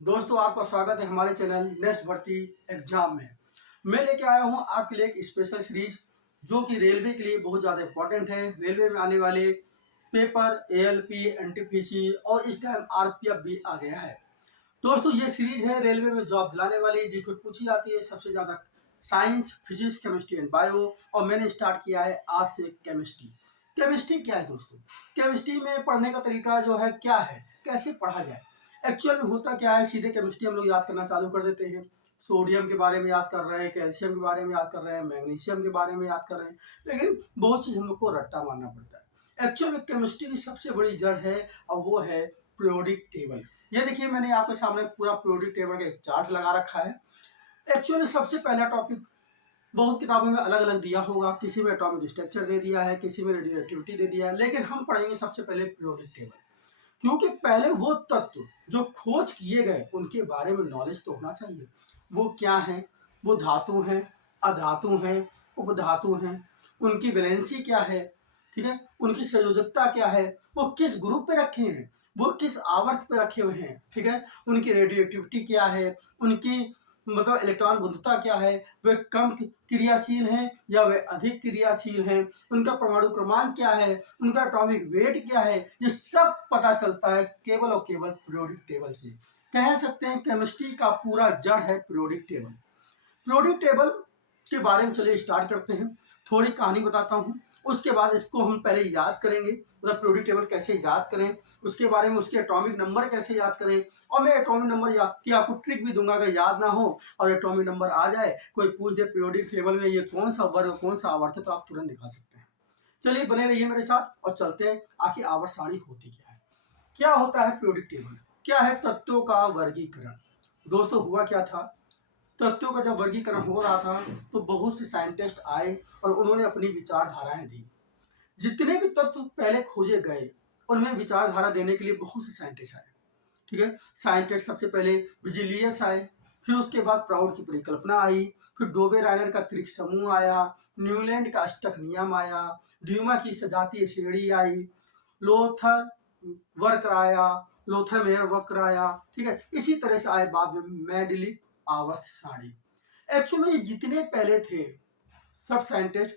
दोस्तों, आपका स्वागत है हमारे चैनल नेक्स्ट भर्ती एग्जाम में। मैं लेके आया हूं आपके लिए एक स्पेशल सीरीज जो कि रेलवे के लिए बहुत ज़्यादा इंपॉर्टेंट है। रेलवे में आने वाले पेपर एएलपी, एनटीपीसी और इस टाइम आरपीएफ भी आ गया है। दोस्तों, ये सीरीज है रेलवे में जॉब दिलाने वाली, जिसमें पूछी जाती है सबसे ज़्यादा science, physics, chemistry and bio. और मैंने स्टार्ट किया है आज से केमिस्ट्री। केमिस्ट्री क्या है दोस्तों? केमिस्ट्री में पढ़ने का तरीका जो है क्या है, कैसे पढ़ा जाए, एक्चुअल में होता क्या है। सीधे केमिस्ट्री हम लोग याद करना चालू कर देते हैं। सोडियम के बारे में याद कर रहे हैं, कैल्शियम के बारे में याद कर रहे हैं, मैग्नीशियम के बारे में याद कर रहे हैं, लेकिन बहुत चीज़ हम लोग को रट्टा मारना पड़ता है। एक्चुअल में केमिस्ट्री की सबसे बड़ी जड़ है और वो है पीरियोडिक टेबल। ये देखिए, मैंने आपके सामने पूरा पीरियोडिक टेबल का एक चार्ट लगा रखा है। एक्चुअली सबसे पहला टॉपिक बहुत किताबों में अलग अलग दिया होगा, किसी में एटॉमिक स्ट्रक्चर दे दिया है, किसी में रेडियो एक्टिविटी दे दिया है, लेकिन हम पढ़ेंगे सबसे पहले पीरियोडिक टेबल। क्योंकि पहले वो तत्व जो खोज किए गए उनके बारे में नॉलेज तो होना चाहिए। वो क्या है, वो धातु हैं, अधातु हैं, उपधातु हैं, उनकी वैलेंसी क्या है, ठीक है, उनकी संयोजकता क्या है, वो किस ग्रुप पे रखे हैं, वो किस आवर्त पे रखे हुए हैं, ठीक है, उनकी रेडियो एक्टिविटी क्या है, उनकी मतलब इलेक्ट्रॉन बुद्धता क्या है, वे कम क्रियाशील हैं या वे अधिक क्रियाशील हैं, उनका परमाणु क्रमांक क्या है, उनका एटॉमिक वेट क्या है, ये सब पता चलता है केवल और केवल पीरियोडिक टेबल से। कह सकते हैं केमिस्ट्री का पूरा जड़ है पीरियोडिक टेबल। पीरियोडिक टेबल के बारे में चलिए स्टार्ट करते हैं। थोड़ी कहानी बताता हूँ, उसके बाद इसको हम पहले याद करेंगे, मतलब पीरियोडिक टेबल कैसे याद करें, उसके बारे में उसके एटॉमिक नंबर कैसे याद करें। और मैं एटॉमिक नंबर याद की आपको ट्रिक भी दूंगा, अगर याद ना हो और एटॉमिक नंबर आ जाए, कोई पूछ दे पीरियोडिक टेबल में ये कौन सा वर्ग कौन सा आवर्त है, तो आप तुरंत दिखा सकते हैं। चलिए बने रहिए मेरे साथ और चलते हैं आखिर आवर्त सारणी होती क्या है। क्या होता है पीरियोडिक टेबल? क्या है तत्वों का वर्गीकरण? दोस्तों, हुआ क्या था, तत्वों का जब वर्गीकरण हो रहा था तो बहुत से साइंटिस्ट आए और उन्होंने अपनी विचारधाराएं दी। जितने भी तत्व पहले खोजे गए उनमें विचारधारा देने के लिए बहुत से साइंटिस्ट आए, ठीक है। साइंटिस्ट सबसे पहले विजिलियस आए, फिर उसके बाद प्राउड की परिकल्पना आई, फिर डोबे रायनर का त्रिक समूह आया, न्यूलैंड का अष्टक नियम आया, ड्यूमा की सजातीय श्रेणी आई, लोथर वक्र आया, लोथर मेयर वक्र आया, ठीक है। इसी तरह से आए बाद में मेंडेलीव आवर्त सारणी। एक्चुअली जितने पहले थे सब साइंटिस्ट,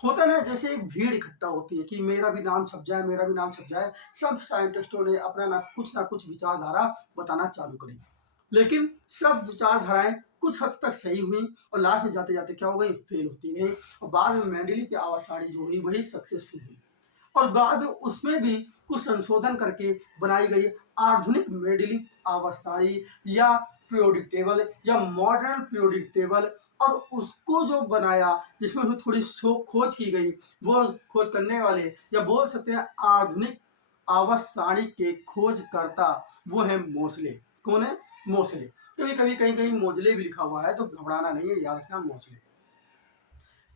होता ना जैसे एक भीड़ इकट्ठा होती है कि मेरा भी नाम छप जाए, मेरा भी नाम छप जाए, सब साइंटिस्टों ने अपना ना कुछ विचारधारा बताना चालू करी। लेकिन सब विचारधाराएं कुछ हद तक सही हुई और लास्ट में जाते जाते क्या हो गई, फेल होती गई। और बाद में मेंडेलीव की आवर्त सारणी जो हुई वही सक्सेसफुल हुई और बाद में उसमें भी कुछ संशोधन करके बनाई गई आधुनिक मेंडेलीव आवर्त सारणी या पीरियोडिक टेबल या मॉडर्न पीरियोडिक टेबल। और उसको जो बनाया, जिसमें उसमें थोड़ी खोज की गई, वो खोज करने वाले या बोल सकते हैं आधुनिक आवर्त सारणी के खोजकर्ता वो है मोसले। कौन है? मोसले। कभी कभी कहीं कहीं मोजले भी लिखा हुआ है, तो घबराना नहीं है, याद रखना मोसले।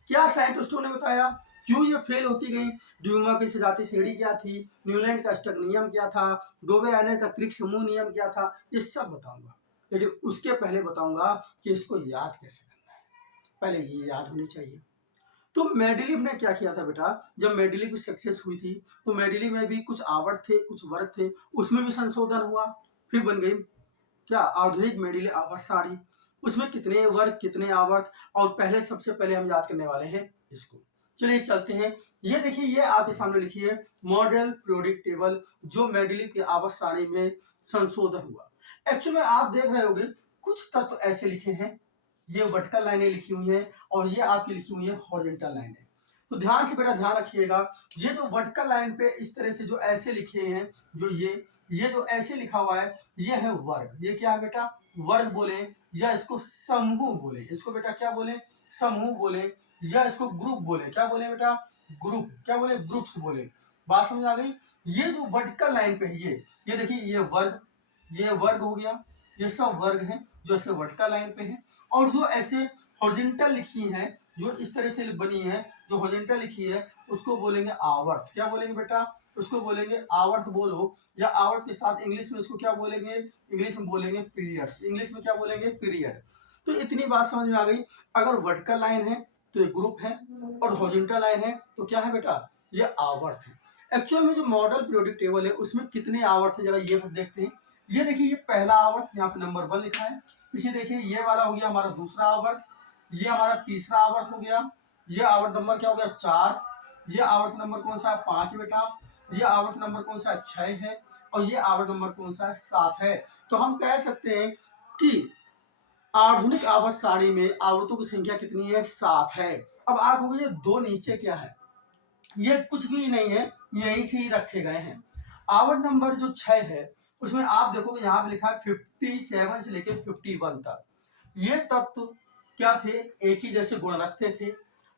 क्या साइंटिस्टों ने बताया क्यों ये फेल होती गई, ड्यूमा की सजाती श्रेणी क्या थी, न्यूलैंड का अष्टक नियम क्या था, डोबे रायनर का त्रिक समूह नियम क्या था, ये सब बताऊंगा। लेकिन उसके पहले बताऊंगा कि इसको याद कैसे करना है। पहले ये याद होनी चाहिए। तो मेंडेलीव ने क्या किया था बेटा, जब मेंडेलीव की सक्सेस हुई थी तो मेंडेलीव में भी कुछ आवर्त थे, कुछ वर्ग थे, उसमें भी संशोधन हुआ, फिर बन गई क्या, आधुनिक मेंडेलीव आवर्त सारणी। उसमें कितने वर्ग कितने आवर्त, और पहले सबसे पहले हम याद करने वाले हैं इसको। चलिए चलते हैं। ये देखिए, ये आपके सामने लिखी है मॉडल पीरियोडिक टेबल, जो मेंडेलीव की आवर्त सारणी में संशोधन हुआ। एक्चुअली में आप देख रहे होंगे कुछ तत्व ऐसे लिखे हैं, ये वर्टिकल लाइनें लिखी हुई हैं और ये आपकी लिखी हुई है हॉरिजॉन्टल लाइनें। तो ध्यान से बेटा ध्यान रखिएगा, ये जो वर्टिकल लाइन पे इस तरह से जो ऐसे लिखे हैं, जो ये जो ऐसे लिखा हुआ है, ये है वर्ग। ये क्या है बेटा? वर्ग बोले या इसको समूह बोले, इसको बेटा क्या बोले? समूह बोले, या इसको ग्रुप बोले। क्या बोले बेटा? ग्रुप। क्या बोले? ग्रुप्स बोले। बात समझ आ गई? ये जो वर्टिकल लाइन पे है, ये देखिए, ये वर्ग, ये वर्ग हो गया, ये सब वर्ग हैं जो ऐसे वर्टिकल लाइन पे है। और जो ऐसे हॉरिजॉन्टल लिखी हैं, जो इस तरह से बनी है, जो हॉरिजॉन्टल लिखी है, उसको बोलेंगे आवर्त। क्या बोलेंगे बेटा? उसको बोलेंगे आवर्त बोलो, या आवर्त के साथ इंग्लिश में इसको क्या बोलेंगे? इंग्लिश में बोलेंगे पीरियड्स। इंग्लिश में क्या बोलेंगे? पीरियड। तो इतनी बात समझ में आ गई। अगर वर्टिकल लाइन है तो ये ग्रुप है, और हॉरिजॉन्टल लाइन है तो क्या है बेटा? ये आवर्त है। एक्चुअल में जो मॉडल पीरियोडिक टेबल है उसमें कितने आवर्त है, जरा ये देखते हैं। ये देखिए ये पहला आवर्त यहाँ पे नंबर 1 लिखा है। इसे देखिए ये वाला हो गया हमारा दूसरा आवर्त, ये हमारा तीसरा आवर्त हो गया। ये आवर्त नंबर क्या हो गया 4। ये आवर्त नंबर कौन सा है 5 बेटा। ये आवर्त नंबर कौन सा है 6 है। और ये आवर्त नंबर कौन सा है 7 है। तो हम कह सकते हैं कि आधुनिक आवर्त सारणी में आवर्तों की संख्या कितनी है 7 है। अब आप कहोगे ये दो नीचे क्या है, ये कुछ भी नहीं है, यहीं से ही रखे गए हैं। आवर्त नंबर जो 6 है उसमें आप देखोगे यहाँ पे लिखा है 57 से लेकर 51 तक। ये तत्व क्या थे, एक ही जैसे गुण रखते थे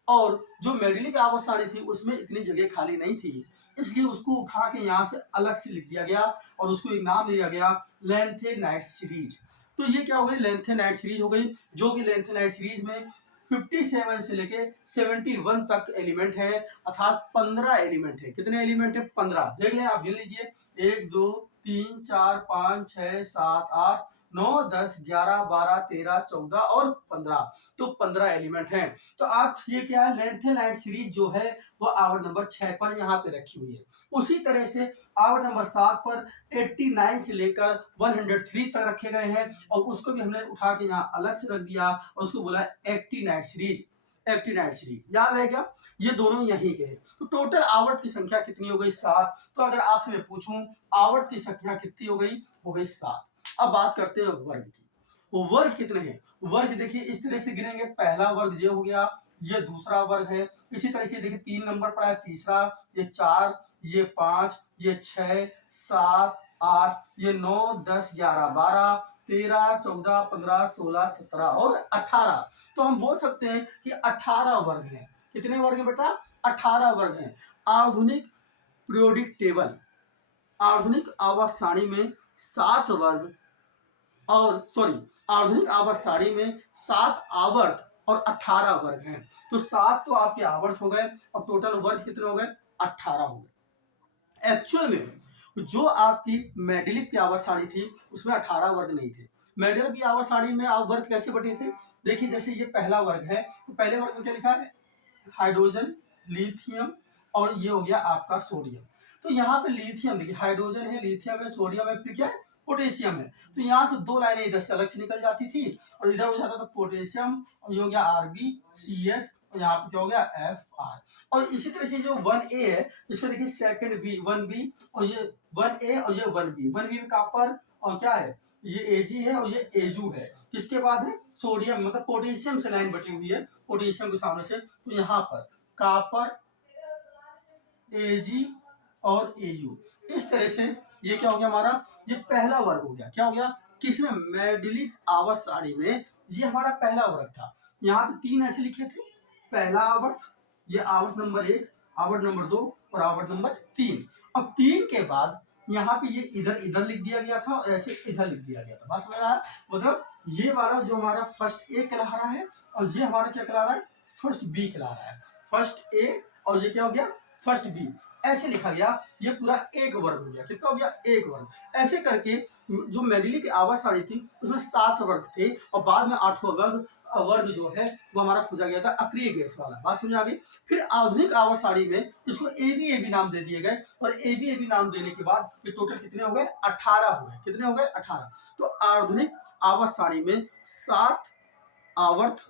और जो मेंडेलिक आवर्त सारणी थी उसमें इतनी जगह खाली नहीं थी, इसलिए उसको उठा के यहाँ से अलग से लिख दिया गया और उसको एक नाम दिया गया लेंथेनाइट सीरीज। तो ये क्या हो गई लेंथेनाइट सीरीज हो गई, जो कि लेंथेनाइट सीरीज में 57 से लेके 71 तक एलिमेंट है, अर्थात 15 एलिमेंट है। कितने एलिमेंट है 15, देख लें आप गिन लीजिए 1 2 3 4 5 6 7 8 9 10 11 12 13 14 और 15, तो 15 एलिमेंट हैं। तो आप ये क्या है लेंथेनाइट सीरीज जो है वो आवर्त नंबर 6 पर यहाँ पे रखी हुई है। उसी तरह से आवर्त नंबर 7 पर 89 से लेकर 103 तक रखे गए हैं और उसको भी हमने उठा के यहाँ अलग से रख दिया और उसको बोला एक्टिनाइट सीरीज। एक्टिनाइट सीरीज याद रहेगा, ये दोनों यहीं के हैं। तो टोटल आवर्त की संख्या कितनी हो गई 7। तो अगर आपसे मैं पूछूं आवर्त की संख्या कितनी हो गई 7। अब बात करते हैं वर्ग की। वो वर्ग कितने हैं, वर्ग देखिए इस तरह से गिनेंगे, पहला वर्ग ये हो गया, ये दूसरा वर्ग है। इसी तरह से देखिए 3 नंबर पड़ा है तीसरा, ये 4, ये 5, ये 6 7 8, ये 9 10 11 12 13 14 15 16 17 और 18। तो हम बोल सकते हैं कि 18 वर्ग हैं। कितने वर्ग हैं बेटा 18 वर्ग हैं। आधुनिक पीरियोडिक टेबल आधुनिक आवर्त सारणी में 7 वर्ग और आधुनिक आवर्त सारणी में 7 आवर्त और 18 वर्ग हैं। तो 7 तो आपके आवर्त हो गए और टोटल वर्ग कितने हो गए 18 हो गए। एक्चुअल में जो आपकी मेंडेलिव की आवर्त सारणी थी उसमें 18 वर्ग नहीं थे। मेंडेलिव की आवर्त सारणी में आप वर्ग कैसे बटे थे, देखिए जैसे ये पहला वर्ग है तो पहले वर्ग में क्या लिखा है हाइड्रोजन, लिथियम और ये हो गया आपका सोडियम। तो यहाँ पे लिथियम देखिए हाइड्रोजन है, लिथियम है, सोडियम है, फिर क्या है पोटेशियम है। तो यहाँ से 2 लाइनें इधर से अलग से निकल जाती थी और इधर हो जाता था पोटेशियम और ये हो गया RbCS और यहाँ पे क्या हो गया Fr। और इसी तरह से जो 1A है इसमें देखिए सेकंड बी 1B और ये 1A और ये 1B में कॉपर और क्या है ये Ag है और ये Au है। किसके बाद है सोडियम, मतलब पोटेशियम से लाइन बटी हुई है पोटेशियम के सामने से। तो यहाँ पर कॉपर Ag और Au, इस तरह से ये क्या हो गया हमारा ये पहला वर्ग हो गया। क्या हो गया किसमें मेंडेलिव आवर्त सारणी में ये हमारा पहला वर्ग था। यहाँ पे 3 ऐसे लिखे थे, पहला आवर्त, ये आवर्त नंबर 1, आवर्त नंबर 2 और आवर्त नंबर 3। और 3 के बाद यहाँ पे ये इधर लिख दिया गया था और ऐसे इधर लिख दिया गया था। बस मेरा मतलब ये वाला जो हमारा फर्स्ट ए कहला रहा है और ये हमारा क्या कहला रहा है फर्स्ट बी कहला रहा है। फर्स्ट ए और ये क्या हो गया फर्स्ट बी, ऐसे लिखा गया। ये पूरा एक वर्ग हो गया। कितना हो गया एक वर्ग। ऐसे करके जो मेंडेलिव की आवर्त सारणी थी उसमें 7 वर्ग थे और बाद में 8वां वर्ग जो है वो हमारा खोजा गया था अक्रिय गैस वाला। बात समझ आ गई। फिर आधुनिक आवर्त सारणी में इसको AB नाम दे दिए गए और AB नाम देने के बाद ये टोटल कितने हो गए 18 हो गए। कितने हो गए 18। तो आधुनिक आवर्त सारणी में 7 आवर्त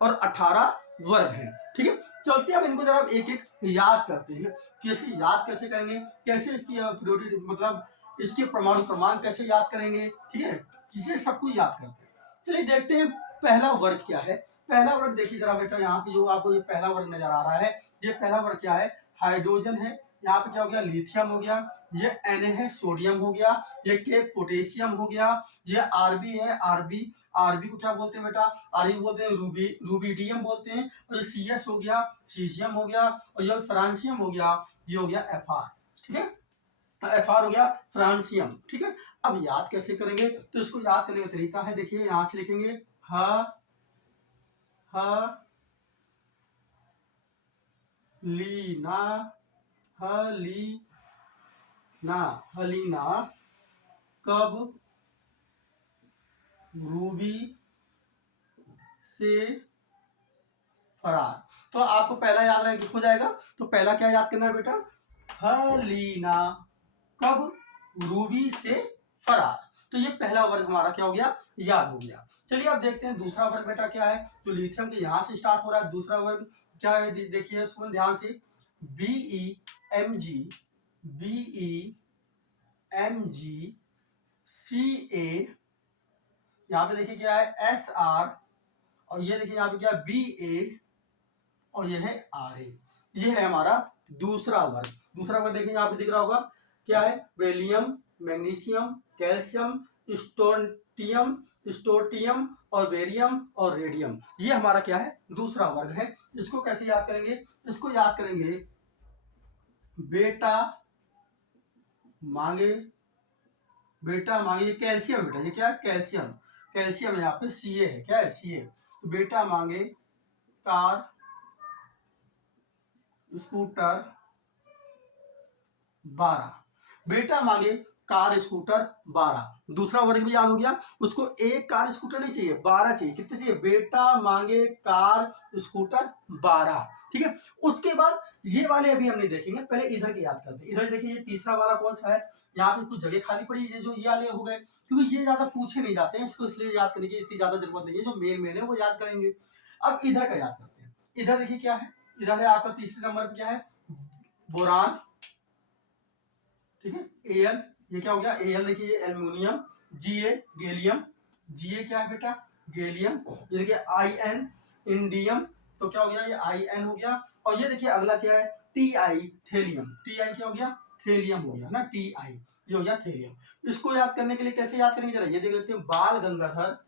और 18 वर्ग हैं। ठीक है, चलते हैं अब इनको जरा एक एक याद करते हैं। कैसे याद कैसे करेंगे, कैसे इसकी पीरियोडिक मतलब इसके परमाणु क्रमांक कैसे याद करेंगे। ठीक है, किसे सब कुछ याद करते हैं। चलिए देखते हैं पहला वर्ग क्या है। पहला वर्ग देखिए जरा बेटा, यहाँ पे जो आपको ये पहला वर्ग नजर आ रहा है ये पहला वर्ग क्या है हाइड्रोजन है। यहाँ पे क्या हो गया लिथियम हो गया, ये Na है सोडियम हो गया, ये K पोटेशियम हो गया, ये Rb है Rb को क्या बोलते हैं बेटा Rb बोलते हैं रूबिडियम बोलते हैं। और ये CS हो गया सीजियम हो गया और ये फ्रांसियम हो गया, ये हो गया Fr। ठीक है, Fr हो गया फ्रांसियम। ठीक है, अब याद कैसे करेंगे तो इसको याद करने का तरीका है, देखिए यहां से लिखेंगे हलीना कब रूबी से फरार। तो आपको पहला याद रहे हो जाएगा। तो पहला क्या याद करना है बेटा हलीना कब रूबी से फरार। तो ये पहला वर्ग हमारा क्या हो गया, याद हो गया। चलिए अब देखते हैं दूसरा वर्ग बेटा क्या है। तो लिथियम के यहाँ से स्टार्ट हो रहा है। दूसरा वर्ग क्या है, देखिए उसको ध्यान से, BeMg, Ca, यहाँ पे देखिए क्या है Sr, और ये देखिए यहाँ पे क्या है Ba, और ये है Ra। ये है हमारा दूसरा वर्ग। दूसरा वर्ग देखिए यहाँ पे दिख रहा होगा क्या है, बेरिलियम, मैग्नीशियम, कैल्शियम, स्टोन्टियम, स्टोर्टियम और बेरियम और रेडियम। ये हमारा क्या है, दूसरा वर्ग है। इसको कैसे याद करेंगे, इसको याद करेंगे बेटा मांगे, बेटा मांगे कैल्शियम, बेटा ये क्या है कैल्शियम, कैल्शियम यहाँ पे Ca है, क्या है Ca। तो बेटा मांगे कार स्कूटर 12, बेटा मांगे कार स्कूटर 12। दूसरा वर्ग भी याद हो गया। उसको एक कार स्कूटर नहीं चाहिए, 12 चाहिए। कितने चाहिए, बेटा मांगे कार स्कूटर 12। ठीक है, उसके बाद ये वाले अभी हम नहीं देखेंगे, पहले इधर के याद करते हैं। इधर देखिए ये तीसरा वाला कौन सा है, यहाँ पे कुछ जगह खाली पड़ी है, जो ये वाले हो गए, क्योंकि ये ज्यादा पूछे नहीं जाते हैं, इसको इसलिए याद करने की इतनी ज्यादा जरूरत नहीं है। जो मेन मेन है वो याद करेंगे। अब इधर का याद करते हैं। इधर देखिए क्या है, इधर है आपका तीसरे नंबर पे क्या है, बोरान। ठीक है, Al, ये क्या हो गया Al, देखिए एल्यूमिनियम। Ga, गैलियम, Ga क्या है बेटा, गैलियम। ये देखिए In, इंडियम, तो क्या हो गया ये In हो गया। और ये देखिए अगला क्या है, Ti, थेलियम। Ti क्या हो गया, थेलियम हो गया ना, Ti ये हो गया थेलियम। इसको याद करने के लिए कैसे याद करेंगे, जरा ये देख लेते हैं। बाल गंगाधर,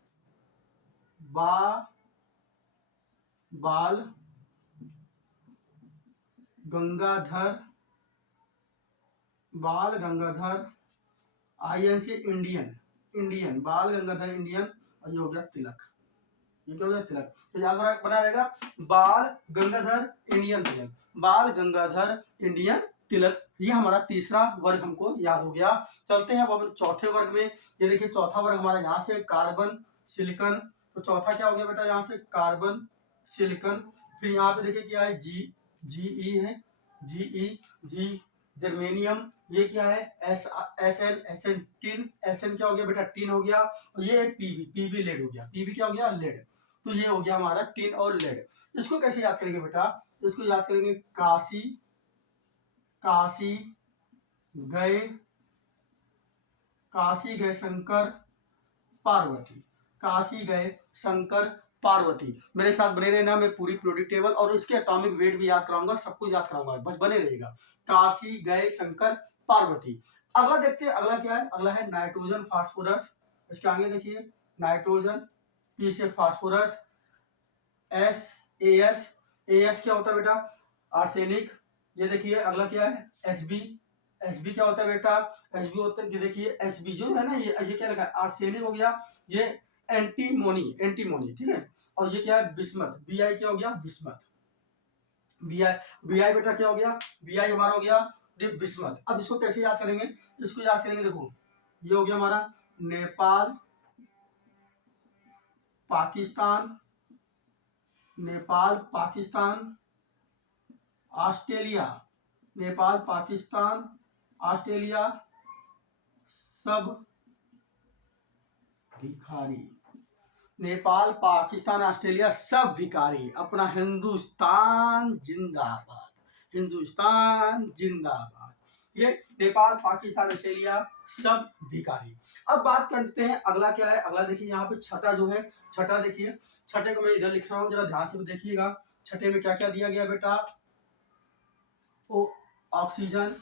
बाल गंगाधर, बाल गंगाधर, IN से इंडियन, इंडियन, बाल गंगाधर इंडियन। और ये हो गया तिलक, ये क्या हो गया तिलक। तो याद बना रहेगा बाल गंगाधर इंडियन तिलक, बाल गंगाधर इंडियन तिलक। ये हमारा तीसरा वर्ग हमको याद हो गया। चलते हैं अब चौथे वर्ग में। ये देखिए चौथा वर्ग हमारा यहाँ से कार्बन सिलिकन। तो चौथा क्या हो गया बेटा, यहाँ से कार्बन सिलिकन। फिर यहाँ पे देखिए क्या है, GE है, जी जर्मेनियम। ये क्या है, SN टिन, SN क्या हो गया बेटा, टिन हो गया। और ये पीबी लेड हो गया, पीबी क्या हो गया, लेड। तो ये हो गया हमारा टिन और लेड। इसको कैसे याद करेंगे बेटा, इसको याद करेंगे काशी, काशी गए, काशी गए शंकर पार्वती, काशी गए शंकर पार्वती। मेरे साथ बने रहना, मैं पूरी पीरियोडिक टेबल और इसके एटॉमिक वेट भी याद कराऊंगा, सब कुछ याद कराऊंगा, बस बने रहिएगा। काशी गए शंकर पार्वती। अगला देखते हैं, अगला क्या है, अगला है नाइट्रोजन फास्फोरस। इसके आगे देखिए नाइट्रोजन, पी से फास्फोरस, AS क्या होता है बेटा, आर्सेनिक। ये देखिए अगला क्या है, SB क्या होता है बेटा, SB होता है, देखिए SB जो है ना, ये क्या लगा, आर्सेनिक हो गया। ये एंटीमोनी, ठीक है। और ये क्या है, बिस्मथ, BI क्या हो गया, बिस्मथ। BI बेटा क्या हो गया, BI हमारा हो गया बिस्मथ। अब इसको कैसे याद करेंगे, इसको याद करेंगे, देखो ये हो गया हमारा नेपाल पाकिस्तान, नेपाल पाकिस्तान ऑस्ट्रेलिया, नेपाल पाकिस्तान ऑस्ट्रेलिया सब भिखारी, नेपाल पाकिस्तान ऑस्ट्रेलिया सब भिखारी, अपना हिंदुस्तान जिंदाबाद, हिंदुस्तान जिंदाबाद। ये नेपाल पाकिस्तान ऑस्ट्रेलिया सब भिखारी। अब बात करते हैं अगला क्या है, अगला देखिए यहाँ पे छठा जो है, छठा देखिए, छठे को मैं इधर लिख रहा हूँ, जरा ध्यान से देखिएगा। छठे में क्या क्या दिया गया बेटा, ऑक्सीजन,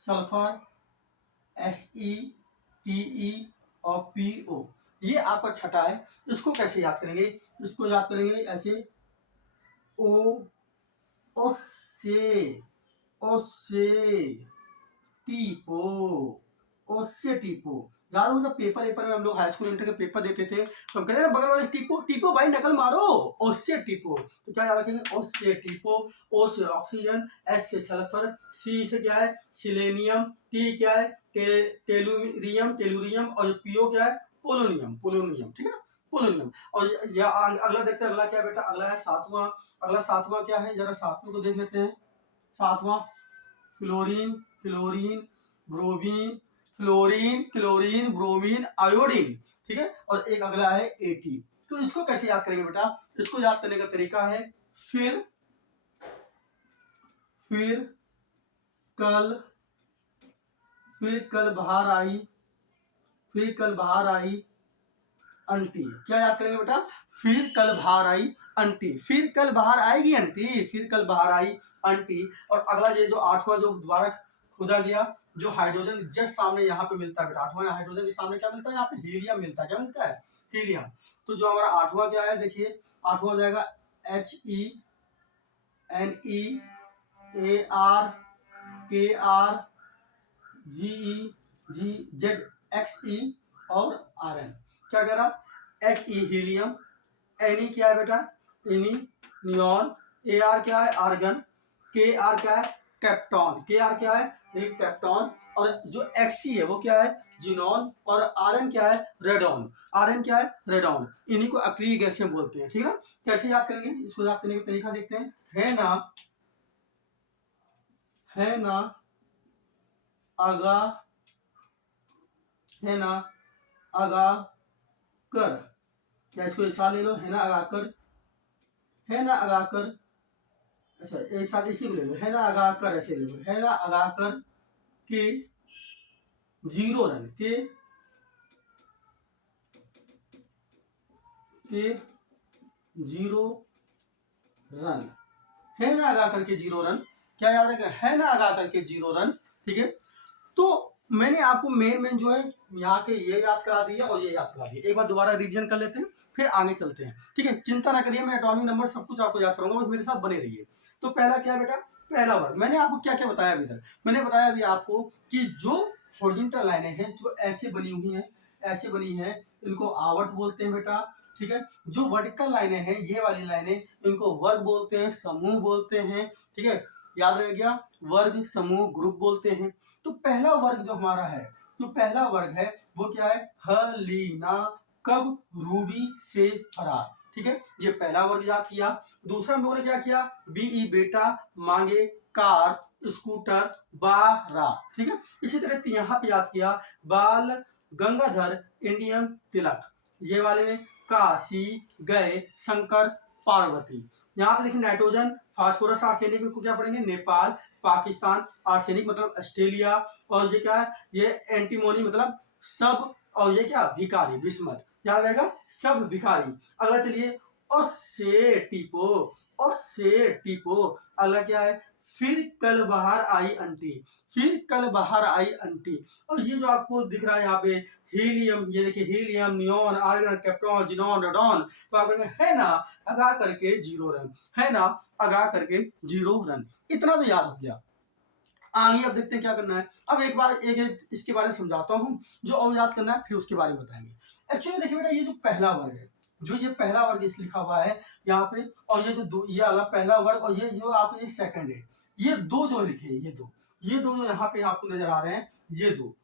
सल्फर, Se, Te और Po। ये आपका छठा है। इसको कैसे याद करेंगे, इसको याद करेंगे ऐसे, ओसे टीपो। याद हो जब पेपर में हम लोग हाई स्कूल इंटर के पेपर देते थे, तो हम कहते थे बगल वाले टीपो, टीपो भाई नकल मारो, ओसे टीपो। तो क्या याद रखेंगे, ओसे टीपो। ओ से ऑक्सीजन, S से सल्फर, C से क्या है, सिलेनियम, T क्या है, टेलुरियम, और PO क्या है, पोलोनियम, ठीक है ना, पोलोनियम। और अगला देखते हैं, अगला क्या बेटा, अगला है सातवां। अगला सातवां क्या है, जरा सातवें को देख लेते हैं। सातवां fluorine, bromine, fluorine, chlorine, bromine, iodine, ठीक है। और एक अगला है एटी। तो इसको कैसे याद करेंगे बेटा? इसको याद करने का तरीका है फिर कल बाहर आई, फिर कल बाहर आई अंटी। क्या याद करेंगे बेटा? फिर कल बाहर आई अंटी, फिर कल बाहर आएगी अंटी, फिर कल बाहर आई अंटी। और अगला ये जो आठवां जो दोबारा खोजा गया, जो हाइड्रोजन जस्ट सामने यहाँ पे मिलता है बेटा, आठवां हाइड्रोजन के सामने क्या मिलता है? यहाँ पे हीलियम मिलता है। क्या मिलता है? हीलियम। तो जो हमारा आठवां क्या है, देखिए आठवां हो जाएगा HENEARKRGEZXE और RN। क्या कह रहा? He हीलियम, Ne क्या है बेटा? इनी नियॉन, Ar क्या है? आर्गन, Kr क्या है? कैप्टॉन, Kr क्या है? एक कैप्टॉन। और जो Xe है वो क्या है? जिनॉन। और Rn क्या है? रेडॉन। Rn क्या है? रेडॉन। इन्हीं को अक्रिय गैसें बोलते हैं, ठीक है ना। कैसे याद करेंगे? इसको याद करने का तरीका देखते हैं। है ना अगा कर, या इसको एक साथ ले लो, है ना अगाकर, अच्छा एक साथ इसी को ले लो, है ना अगाकर, ऐसे ले लो, है ना अगाकर के 0 रन, के 0 रन, है ना अगाकर के 0 रन। क्या याद रखें? है ना अगाकर के 0 रन, ठीक है। तो मैंने आपको मेन जो है यहाँ के ये याद करा दिया और ये याद करा दिया। एक बार दोबारा रिवीजन कर लेते हैं, फिर आगे चलते हैं, ठीक है। चिंता ना करिए, मैं एटॉमिक नंबर सब कुछ आपको याद कराऊंगा, बस मेरे साथ बने रहिए। तो पहला क्या है बेटा? पहला वर्ग। मैंने आपको क्या क्या बताया अभी तक? मैंने बताया अभी आपको कि जो हॉरिजॉन्टल लाइनें हैं जो ऐसे बनी हुई हैं, ऐसे बनी हैं, इनको आवर्त बोलते हैं बेटा, ठीक है। जो वर्टिकल लाइनें हैं, ये वाली लाइनें, इनको वर्ग बोलते हैं, समूह बोलते हैं, ठीक है। याद रह गया? वर्ग, समूह, ग्रुप बोलते हैं। तो पहला वर्ग जो हमारा है, जो पहला वर्ग है वो क्या है? हलीना कब रूबी से फरार, ठीक है। ये पहला वर्ग याद किया। दूसरा हम लोगों ने क्या किया? बीई बेटा, मांगे कार, स्कूटर, बारा, ठीक है। इसी तरह यहाँ पे याद किया बाल गंगाधर इंडियन तिलक, ये वाले में काशी गए शंकर पार्वती। यहाँ पे देखिए नाइट्रोजन, फास्फोरस, आर्सेनिक को क्या पढ़ेंगे? नेपाल, पाकिस्तान, आर्सेनिक मतलब ऑस्ट्रेलिया। और ये क्या है? ये एंटीमोनी मतलब सब, और ये क्या? भिखारी, बिस्मत। याद रहेगा? सब भिखारी। अगला चलिए ऑसेटिपो, ऑसेटिपो। अगला क्या है? फिर कल बाहर आई अंटी, फिर कल बाहर आई अंटी। और ये जो आपको दिख रहा है यहाँ पे हीलियम, ये देखिए helium, neon, argon, krypton, xenon, radon. तो आप कहेंगे है ना अगा करके 0 रन, है ना अगा करके 0 रन। इतना तो याद हो गया। आगे अब देखते हैं क्या करना है। अब एक बार एक इसके बारे में समझाता हूँ, जो और याद करना है फिर उसके बारे में बताएंगे। एक्चुअली देखिए बेटा, ये जो पहला वर्ग है, जो ये पहला वर्ग इस लिखा हुआ है यहाँ पे, और ये जो दो, ये वाला पहला वर्ग, और ये जो आपके सेकंड है, ये दो जो लिखे हैं, ये दो जो यहाँ पे आपको नजर आ रहे हैं, ये दो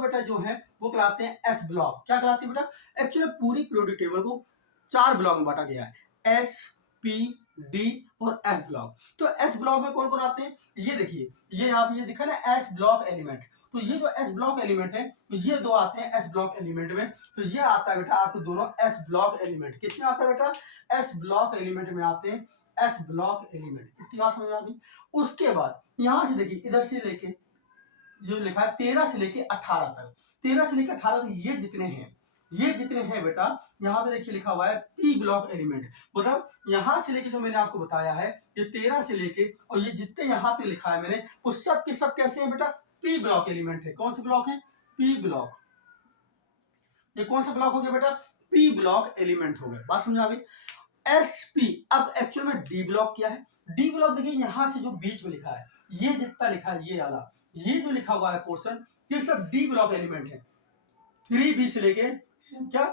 बेटा जो है वो कहलाते हैं एस ब्लॉक। क्या कहलाते हैं बेटा? एक्चुअली पूरी पीरियोडिक टेबल को 4 ब्लॉक में बांटा गया है, एस, पी, डी और एफ ब्लॉक। तो एस ब्लॉक में कौन कौन आते हैं? ये देखिए, ये यहाँ पे ये दिखा ना एस ब्लॉक एलिमेंट। तो ये जो एस ब्लॉक एलिमेंट है, तो ये दो आते हैं एस ब्लॉक एलिमेंट में। तो ये आता है बेटा आपको दोनों एस ब्लॉक एलिमेंट। किसमें आता है बेटा? एस ब्लॉक एलिमेंट में आते हैं, एस ब्लॉक एलिमेंट। इतनी बात समझ आ गई। उसके बाद यहां से देखिए, इधर से लेके जो लिखा है 13 से लेके 18 तक, 13 से लेके 18 तक ये जितने हैं बेटा, यहाँ पे देखिए लिखा हुआ है पी ब्लॉक एलिमेंट। मतलब यहाँ से लेके जो मैंने आपको बताया है, ये 13 से लेके और ये जितने यहाँ पे लिखा है मैंने, वो सब के सब कैसे हैं बेटा? पी ब्लॉक एलिमेंट है। कौन से ब्लॉक है? P block. ये कौन सा ब्लॉक हो गया बेटा? पी ब्लॉक एलिमेंट हो गया। बात समझ आ गई? एसपी। अब एक्चुअल में डी ब्लॉक क्या है? डी ब्लॉक देखिए यहां से जो बीच में लिखा है, ये जितना लिखा है, ये वाला, ये जो लिखा हुआ है पोर्शन, ये सब डी ब्लॉक एलिमेंट है। 3B से लेके क्या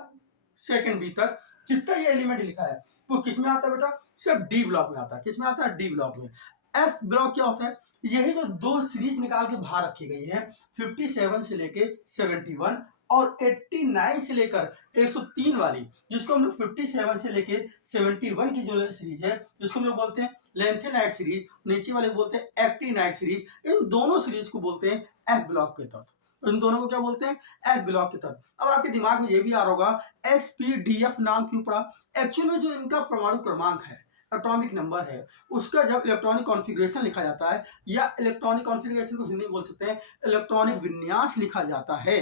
सेकंड बी तक जितना ये एलिमेंट लिखा है वो किस में आता है बेटा? सब डी ब्लॉक में आता है। किस में आता है? डी ब्लॉक में। एफ ब्लॉक क्या होता है? यही जो दो सीरीज निकाल के बाहर रखी गई है, 57 से लेके 71 और 89 से लेकर 103 वाली, जिसको हम लोग 57 से लेके 71 की जो सीरीज है, जिसको हम लोग बोलते हैं लेंथेनाइट सीरीज, नीचे वाले बोलते हैं एक्टिनाइट सीरीज। इन दोनों सीरीज को बोलते हैं एफ ब्लॉक के तहत। तो इन दोनों को क्या बोलते हैं, एस ब्लॉक के तत्व। अब आपके दिमाग में ये भी आ रहा होगा sp-df नाम क्यों पड़ा। एक्चुअल में जो इनका परमाणु क्रमांक है, एटॉमिक नंबर है, उसका जब इलेक्ट्रॉनिक कॉन्फ़िगरेशन लिखा जाता है, या इलेक्ट्रॉनिक कॉन्फ़िगरेशन को हिंदी में बोल सकते हैं इलेक्ट्रॉनिक विन्यास लिखा जाता है,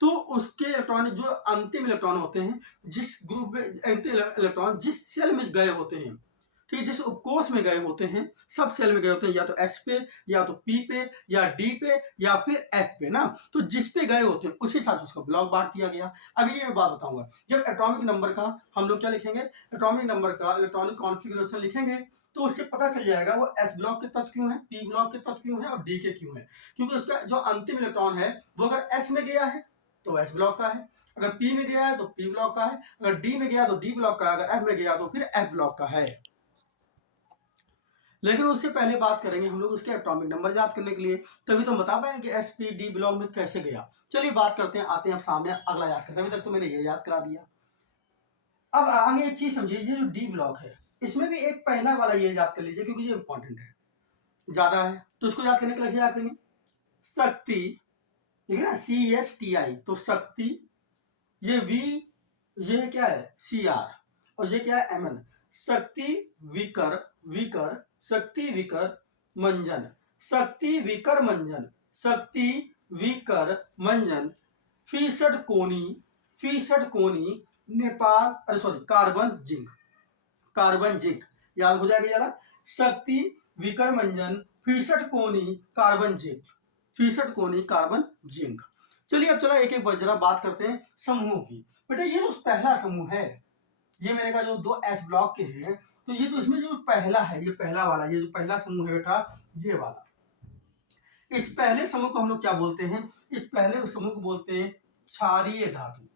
तो उसके इलेक्ट्रॉनिक जो अंतिम इलेक्ट्रॉन होते हैं, जिस ग्रुप में अंतिम इलेक्ट्रॉन जिस सेल में गए होते हैं, ठीक है, जिस उपकोष में गए होते हैं, सब सेल में गए होते हैं, या तो एस पे, या तो पी पे, या डी पे, या फिर एफ पे ना, तो जिस पे गए होते हैं उसी हिसाब से उसका ब्लॉक बांट दिया गया। अब ये मैं बात बताऊंगा, जब एटॉमिक नंबर का हम लोग क्या लिखेंगे, एटॉमिक नंबर का इलेक्ट्रॉनिक कॉन्फ़िगरेशन लिखेंगे, तो उससे पता चल जाएगा वो एस ब्लॉक के तत्व क्यों है, पी ब्लॉक के तत्व क्यों है और डी के क्यों है। क्योंकि उसका जो अंतिम इलेक्ट्रॉन है वो अगर एस में गया है तो एस ब्लॉक का है, अगर पी में गया है तो पी ब्लॉक का है, अगर डी में गया तो डी ब्लॉक का है, अगर एफ में गया तो फिर एफ ब्लॉक का है। लेकिन उससे पहले बात करेंगे हम लोग उसके एटॉमिक नंबर याद करने के लिए, तभी तो बता पाएंगे कि एस पी डी ब्लॉक में कैसे गया। चलिए बात करते हैं, आते हैं अब सामने अगला याद करते हैं। अभी तक तो मैंने ये याद करा दिया। अब आगे एक चीज समझिए, ये जो डी ब्लॉक है इसमें भी एक पहला वाला ये याद कर लीजिए, क्योंकि ये इंपॉर्टेंट है, ज्यादा है, तो इसको याद करने के लिए याद करेंगे शक्ति, ठीक है ना, CSTI, तो शक्ति, ये V, ये क्या है CR, और ये क्या है MN, शक्ति विकर, विकर, शक्ति विकर मंजन, शक्ति विकर मंजन, शक्ति विकर मंजन, फीसद कोनी, फीसद कोनी नेपाल, अरे sorry, carbon zinc, carbon zinc याद हो जाएगा जरा, शक्ति विकर मंजन, फीसद कोनी कार्बन जिंक, फीसद कोनी कार्बन जिंक। चलिए अब चलो एक एक जरा बात करते हैं समूहों की। बेटा ये जो पहला समूह है, ये मेरे का जो दो एस ब्लॉक के हैं, तो ये जो इसमें जो पहला है, ये पहला वाला, ये जो पहला समूह है बेटा, ये वाला, इस पहले समूह को हम लोग क्या बोलते हैं, इस पहले समूह को बोलते हैं क्षारीय धातु।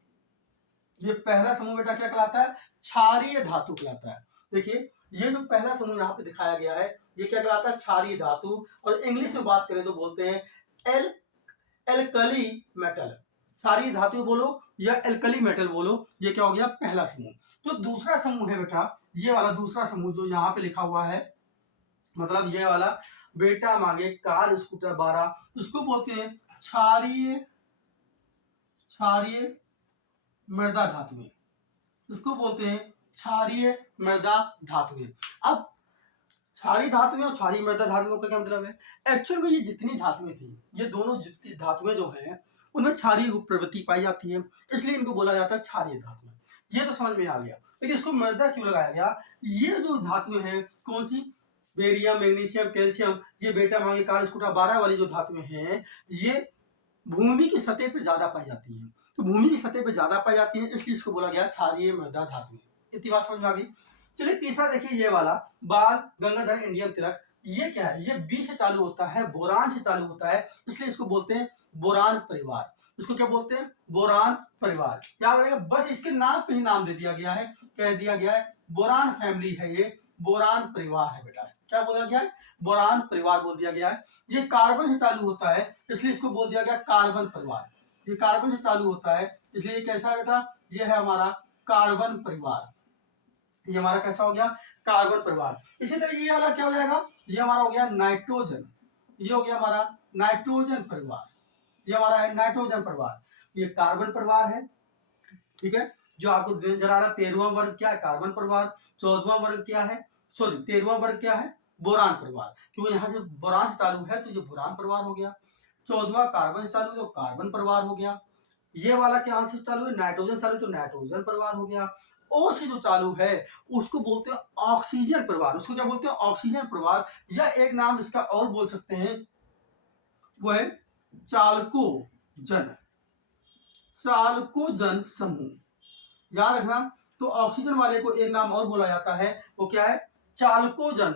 ये पहला समूह बेटा क्या कहलाता है, क्षारीय धातु कहलाता है। देखिए ये जो पहला समूह यहाँ पे दिखाया गया है, ये क्या कहलाता है, क्षारीय धातु, और इंग्लिश में बात करें तो बोलते हैं एल्कली मेटल, क्षारीय धातु बोलो या एल्कली मेटल बोलो, ये क्या हो गया पहला समूह। जो दूसरा समूह है बेटा, ये वाला दूसरा समूह जो यहाँ पे लिखा हुआ है, मतलब ये वाला बेटा मांगे कार स्कूटर 12, उसको बोलते हैं क्षारीय, क्षारीय मृदा धातुएं, उसको बोलते हैं क्षारीय मृदा धातुएं। अब क्षारीय धातुएं और क्षारीय मृदा धातुओं का क्या मतलब है, एक्चुअल में ये जितनी धातुएं थी, ये दोनों जितनी धातुएं जो हैं उनमें क्षारीय प्रवृत्ति पाई जाती है, इसलिए इनको बोला जाता है क्षारीय धातुएं। ये तो समझ में आ गया, लेकिन इसको मृदा क्यों लगाया गया। ये जो धातुएं हैं कौन सी, बेरियम, मैग्नीशियम, कैल्शियम, ये बेटा मांगे कार स्कूटर 12 वाली जो धातुएं हैं, ये भूमि की सतह पर ज्यादा पाई जाती है, तो भूमि की सतह पर ज्यादा पाई जाती है, इसलिए इसको बोला गया क्षारीय मृदा धातुएं। इतनी बात समझ में आ गई। चलिए तीसरा देखिए, ये वाला बाल गंगाधर इंडियन तिलक, ये क्या है, ये बी से चालू होता है, बोरान से चालू होता है, इसलिए इसको बोलते हैं बोरान परिवार। इसको क्या बोलते हैं, बोरान परिवार। क्या बोलेगा, बस इसके नाम पे ही नाम दे दिया गया है, कह दिया गया है बोरान फैमिली है, ये बोरान परिवार है बेटा। क्या बोला गया है, बोरान परिवार बोल दिया गया है। ये कार्बन से चालू होता है, इसलिए इसको बोल दिया गया कार्बन परिवार। ये कार्बन से चालू होता है, इसलिए कैसा है बेटा, ये है हमारा कार्बन परिवार। ये हमारा कैसा हो गया, कार्बन परिवार। इसी तरह ये वाला क्या हो जाएगा, ये हमारा हो गया नाइट्रोजन, ये हो गया हमारा नाइट्रोजन परिवार, ये हमारा है नाइट्रोजन परिवार। ये कार्बन परिवार है, ठीक है। जो आपको नजर आ रहा है 13वां वर्ग क्या है, कार्बन परिवार। 14वां वर्ग क्या है, सॉरी 13वां वर्ग क्या है, बोरान परिवार, क्योंकि यहाँ से बोरान से चालू है तो ये बोरान परिवार हो गया। 14वां कार्बन से चालू है तो कार्बन परिवार हो गया। ये वाला क्या से चालू है, नाइट्रोजन चालू तो नाइट्रोजन परिवार हो गया। ओ से जो चालू है उसको बोलते हैं ऑक्सीजन परिवार, उसको क्या बोलते हैं, ऑक्सीजन परिवार। या एक नाम इसका और बोल सकते हैं, वो है चालकोजन, चालकोजन समूह। याद रखना, तो ऑक्सीजन वाले को एक नाम और बोला जाता है, वो क्या है, चालकोजन,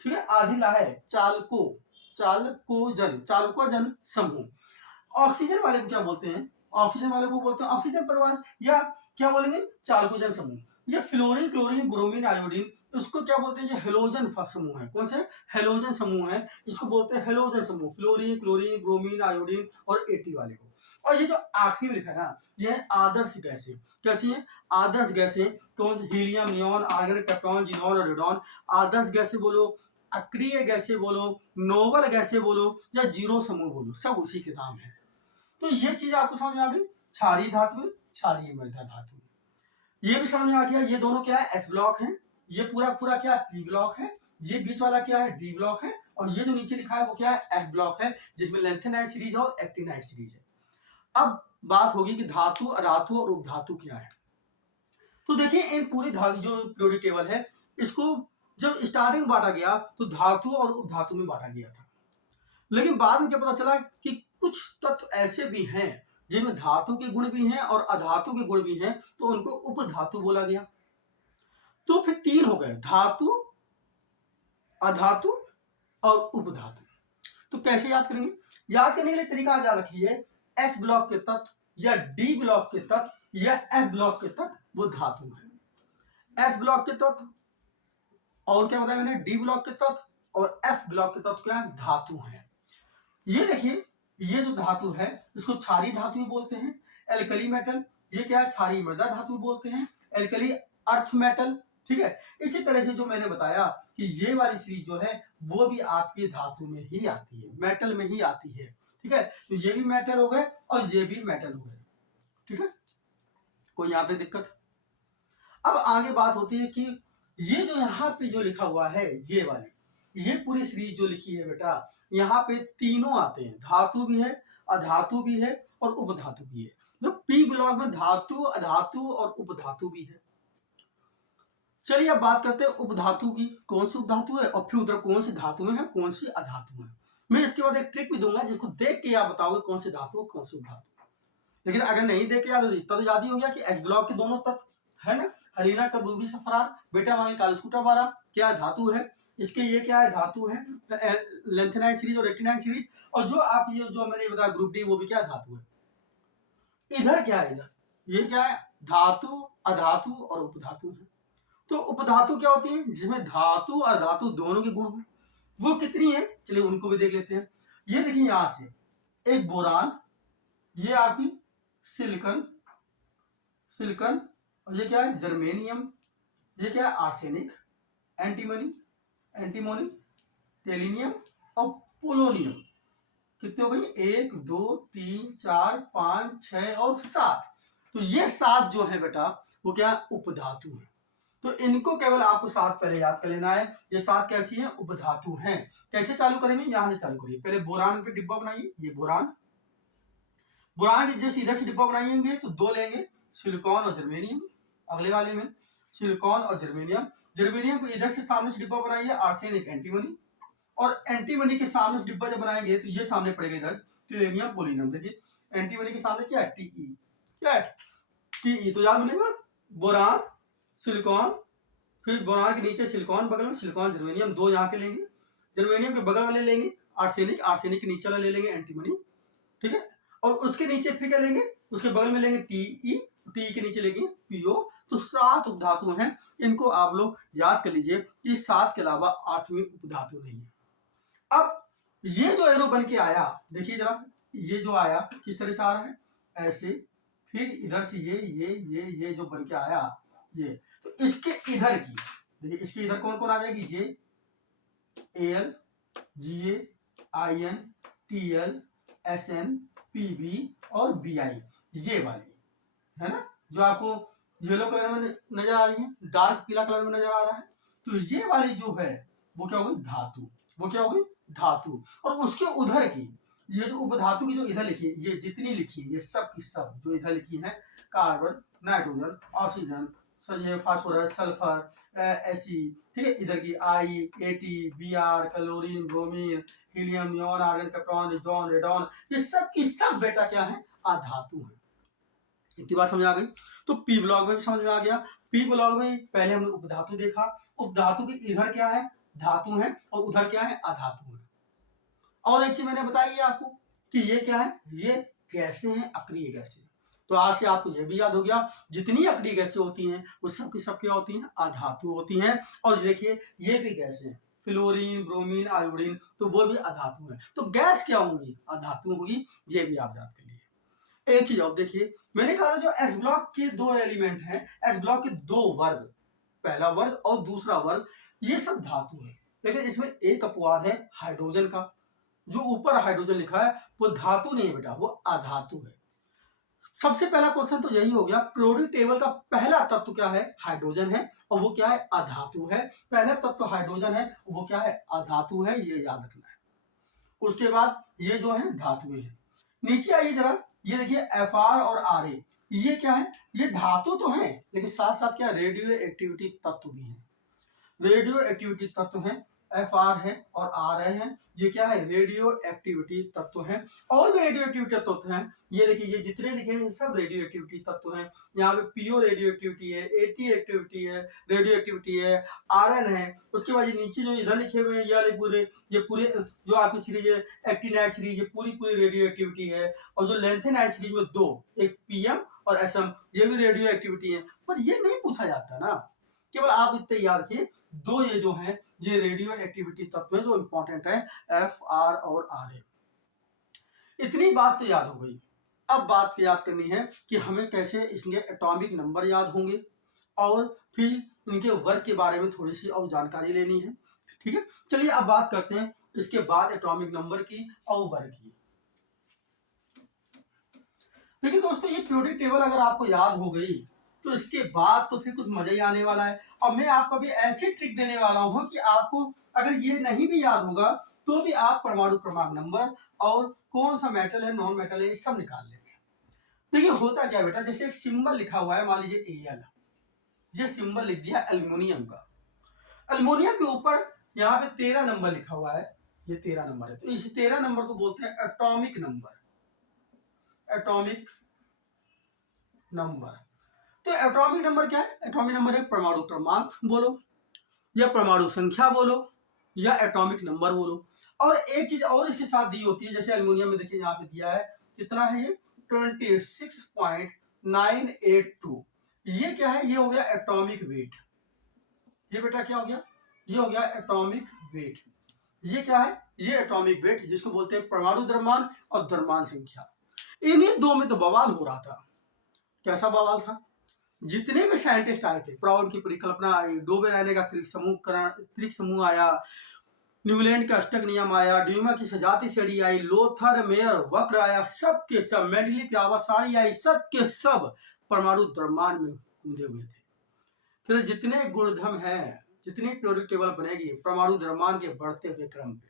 ठीक है, आधी ला है चालको, चालकोजन, चालकोजन समूह। ऑक्सीजन वाले को क्या बोलते हैं, ऑक्सीजन वाले को बोलते हैं ऑक्सीजन परिवार, या क्या बोलेंगे, चालकोजन समूह। ये फ्लोरीन, क्लोरीन, ब्रोमीन, आयोडीन, इसको क्या बोलते हैं, ये हेलोजन समूह है। कौन से, हेलोजन समूह है, इसको बोलते हैं हेलोजन समूह। फ्लोरीन, क्लोरीन, ब्रोमीन, आयोडीन और एटी वाले को। और ये जो आखिरी में लिखा है ना, ये है आदर्श गैसें। कैसी है, आदर्श गैसें। कौन से, हीलियम, नियॉन, आर्गन, कैप्टॉन, जीनॉन और रेडॉन। आदर्श गैसें बोलो, अक्रिय गैसें बोलो, नोबल गैसें बोलो, या जीरो समूह बोलो, सब उसी के नाम है। तो ये चीज आपको समझ में आ गई, क्षारीय धातु है, क्षारीय मृदा धातु। ये भी समझ में आ गया, ये दोनों क्या है, एस ब्लॉक है, ये पूरा पूरा क्या है, पी ब्लॉक है, ये बीच वाला क्या है, डी ब्लॉक है, और ये जो नीचे लिखा है वो क्या है, एफ ब्लॉक है, जिसमें लेंथेनाइट सीरीज है और एक्टिनाइट सीरीज है। अब बात होगी कि धातु, अधातु और उपधातु क्या है। तो देखिए इन पूरी धातु जो पीरियोडिक टेबल है, इसको जब स्टार्टिंग में बांटा गया तो धातु और उपधातु में बांटा गया था, लेकिन बाद में क्या पता चला कि कुछ तत्व ऐसे भी हैं जिनमें धातु के गुण भी हैं और अधातु के गुण भी हैं, तो उनको उपधातु बोला गया। तो फिर तीन हो गए, धातु, अधातु और उपधातु। तो कैसे याद करेंगे, याद करने के लिए तरीका याद रखिए, एस ब्लॉक के तत्व या डी ब्लॉक के तत्व या एफ ब्लॉक के तत्व वो धातु है। एस ब्लॉक के तत्व और क्या बताया मैंने, डी ब्लॉक के तत्व और एफ ब्लॉक के तत्व क्या है, धातु है। ये देखिए, ये जो धातु है इसको क्षारीय धातु भी बोलते हैं, एल्कली मेटल, ये क्या है, क्षारीय मृदा धातु बोलते हैं, एल्कली अर्थ मेटल, ठीक है। इसी तरह से जो मैंने बताया कि ये वाली सीरीज जो है वो भी आपकी धातु में ही आती है, मेटल में ही आती है, ठीक है। तो ये भी मेटल हो गए और ये भी मेटल हो गए, ठीक है, कोई यहाँ पे दिक्कत। अब आगे बात होती है कि ये जो यहाँ पे जो लिखा हुआ है, ये वाली, ये पूरी सीरीज जो लिखी है बेटा, यहाँ पे तीनों आते हैं, धातु भी है, अधातु भी है और उपधातु भी है। तो पी ब्लॉक में धातु, अधातु और उपधातु भी है। चलिए अब बात करते हैं उपधातु की, कौन सी उपधातु है और फिर उधर कौन सी धातुएं हैं, कौन सी अधातु है। मैं इसके बाद एक ट्रिक भी दूंगा जिसको देख के आप बताओगे कौन सी धातु और कौन सी उपधातु। लेकिन अगर नहीं देख के याद हो इतना तो याद ही हो गया कि एस ब्लॉक के दोनों तत्व है ना, हलीना कबूबी सफरार, बेटा मांगे कालस्कूटा बारा, क्या धातु है, इसके ये क्या है, धातु है, लेंथेनाइट सीरीज और एक्टिनाइट सीरीज, और जो आप ये जो मैंने बताया ग्रुप डी वो भी क्या धातु है। इधर क्या है, इधर ये क्या है, धातु, अधातु और उपधातु है। तो उपधातु क्या होती है, जिसमें धातु और धातु दोनों के गुण हो, वो कितनी है, चलिए उनको भी देख लेते हैं। ये देखिए यहां से एक बोरान, ये आपकी सिलिकन, सिलिकन, और ये क्या है, जर्मेनियम, ये क्या है, आर्सेनिक, एंटीमनी, एंटीमोनी, टेलिनियम और पोलोनियम। कितने हो गई, 1 2 3 4 5 6 और 7। तो ये 7 जो है बेटा वो क्या उपधातु है। तो इनको केवल आपको 7 पहले याद कर लेना है, ये 7 कैसी है, उपधातु हैं। कैसे चालू करेंगे, यहां से चालू करिए, पहले बोरान पे डिब्बा बनाइए, ये बोरान, बोरान जैसे इधर से डिब्बा बनाएंगे तो 2 लेंगे, सिलिकॉन और जर्मेनियम, अगले वाले में सिलिकॉन और जर्मेनियम, जर्मेनियम को इधर से सामने से डिब्बा बनाइए, आर्सेनिक, एंटीमनी, और एंटीमनी के सामने से डिब्बा जब बनाएंगे तो ये सामने पड़ेगा इधर, टेलेनियम, पोलिनियम। देखिए एंटीमनी के सामने क्या है, टीई, क्या है, टीई, तो याद बनेगा बोरान, सिलिकॉन, फिर बोरान के नीचे सिलिकॉन, बगल में सिलिकॉन, जर्मेनियम, 2 यहाँ के लेंगे, जर्मेनियम के बगल वाले लेंगे आर्सेनिक, आर्सेनिक के नीचे वाला ले लेंगे एंटीमनी, ठीक है, और उसके नीचे फिर क्या लेंगे, उसके बगल में लेंगे टीई, टी के नीचे लेंगे पीओ। तो 7 उपधातु हैं, इनको आप लोग याद कर लीजिए, कि 7 के अलावा 8वीं उपधातु नहीं है। अब ये जो एरो बन के आया, देखिए जरा, ये जो आया किस तरह से आ रहा है, ऐसे, फिर इधर से ये जो बन के आया, ये, तो इसके इधर की, देखिए इसके इधर कौन कौन आ जाएगी, ये L, G A, I N, T L, S N, P B और बी आई, ये वाली है ना, जो आपको येलो कलर में नजर आ रही है, डार्क पीला कलर में नजर आ रहा है। तो ये वाली जो है वो क्या होगी, धातु, वो क्या होगी, धातु। और उसके उधर की ये जो उपधातु की जो इधर लिखी है, ये जितनी लिखी है, ये सब की सब जो इधर लिखी है, कार्बन, नाइट्रोजन, ऑक्सीजन, ये फास्फोरस, सल्फर, एसी, ठीक है, इधर की I, A T, B R, chlorine, bromine, helium, neon, argon, krypton, xenon, radon, ये सब की सब बेटा क्या है, अधातु है। इतनी बात समझ आ गई। तो पी ब्लॉक में भी समझ में आ गया। पी ब्लॉक में पहले हमने उपधातु देखा, उपधातु के इधर क्या है, धातु है, और उधर क्या है, अधातु है। और एक चीज मैंने बताई आपको कि ये क्या है, ये गैसें हैं, अक्रिय गैसें। तो आज से आपको ये भी याद हो गया, जितनी अक्रिय गैसें होती हैं वो सब की सब क्या होती हैं, अधातु होती हैं। और देखिए ये भी गैसें हैं, फ्लोरीन, ब्रोमीन, आयोडीन, तो वो भी अधातु है। तो गैस क्या होंगी, अधातु होगी, ये भी आप याद कर लीजिए। एक चीज और देखिए, मैंने कहा जो एस ब्लॉक के 2 एलिमेंट हैं, एस ब्लॉक के 2 वर्ग, पहला वर्ग और दूसरा वर्ग, ये सब धातु है, लेकिन इसमें एक अपवाद है हाइड्रोजन का। जो ऊपर हाइड्रोजन लिखा है वो धातु नहीं है बेटा, वो अधातु है। सबसे पहला क्वेश्चन तो यही हो गया, पीरियोडिक टेबल का पहला तत्व क्या है? हाइड्रोजन है, और वो क्या है? अधातु है। पहला तत्व हाइड्रोजन है, वो क्या है? अधातु है, ये याद रखना है। उसके बाद ये जो है धातुएं हैं। नीचे आइए जरा, ये देखिए Fr और Ra, ये क्या है? ये धातु तो है, लेकिन साथ साथ क्या, रेडियो एक्टिविटी तत्व भी है। रेडियो एक्टिविटी तत्व है, Fr है और Ra है, ये क्या है? रेडियो एक्टिविटी तत्व है। और भी रेडियो एक्टिविटी तत्व हैं, ये देखिए, ये जितने लिखे हैं सब रेडियो एक्टिविटी तत्व हैं। यहाँ पे पीओ रेडियो एक्टिविटी है, एटी एक्टिविटी है, रेडियो एक्टिविटी है, आरएन है। उसके बाद ये नीचे जो इधर लिखे हुए हैं ये पूरे जो आपकी सीरीज है एक्टिनाइट सीरीज, ये पूरी पूरी रेडियो एक्टिविटी है। और जो लेंथेनाइट सीरीज में दो, एक पीएम और एसएम, ये भी रेडियो एक्टिविटी है। पर ये नहीं पूछा जाता ना, केवल आप इतने याद रखिए, दो ये जो है ये रेडियो एक्टिविटी तत्व है जो इंपॉर्टेंट है, एफ आर और आर ए। इतनी बात तो याद हो गई। अब बात याद करनी है कि हमें कैसे इसके एटॉमिक नंबर याद होंगे, और फिर इनके वर्क के बारे में थोड़ी सी और जानकारी लेनी है। ठीक है, चलिए अब बात करते हैं इसके बाद एटॉमिक नंबर की और वर्क की। देखिए दोस्तों, ये पीरियोडिक टेबल अगर आपको याद हो गई तो इसके बाद तो फिर कुछ मजा ही आने वाला है। और मैं आपको भी ऐसी ट्रिक देने वाला हूं कि आपको अगर ये नहीं भी याद होगा तो भी आप परमाणु क्रमांक नंबर और कौन सा मेटल है, नॉन मेटल है, ये सब निकाल लेंगे। देखिए होता क्या बेटा, जैसे एक सिंबल लिखा हुआ है, मान लीजिए Al, ये सिंबल लिख दिया एल्युमिनियम का। एल्युमिनियम के ऊपर यहाँ पे 13 नंबर लिखा हुआ है, ये 13 नंबर है, तो इस 13 नंबर को बोलते हैं एटॉमिक नंबर। एटॉमिक नंबर, तो एटॉमिक नंबर क्या है? एटॉमिक नंबर एक परमाणु क्रमांक बोलो, या परमाणु संख्या बोलो, या एटॉमिक नंबर बोलो। और एक चीज और इसके साथ दी होती है, जैसे एल्युमिनियम में देखिए यहाँ पे दिया है, कितना है ये? 26.982। ये क्या है? ये हो गया एटॉमिक वेट। ये बेटा क्या हो गया? ये हो गया एटॉमिक वेट। ये क्या है? ये एटॉमिक वेट, जिसको बोलते हैं परमाणु द्रव्यमान और द्रव्यमान संख्या। इन्हीं दो में तो बवाल हो रहा था। कैसा बवाल था? जितने भी साइंटिस्ट आए थे, प्राउड की परिकल्पना आई, डोबेराने का त्रिक समूह आया, न्यूलैंड का अष्टक नियम आया, ड्यूमा की सजाती श्रेणी आई, लोथर मेयर वक्र आया, सब के सब, मेंडलीव की आवासाड़ी आई, सब के सब परमाणु द्रव्यमान में कूदे हुए थे। फिर जितने गुणधर्म हैं, जितनी पीरियोडिक टेबल बनेगी परमाणु द्रव्यमान के बढ़ते हुए क्रम पे,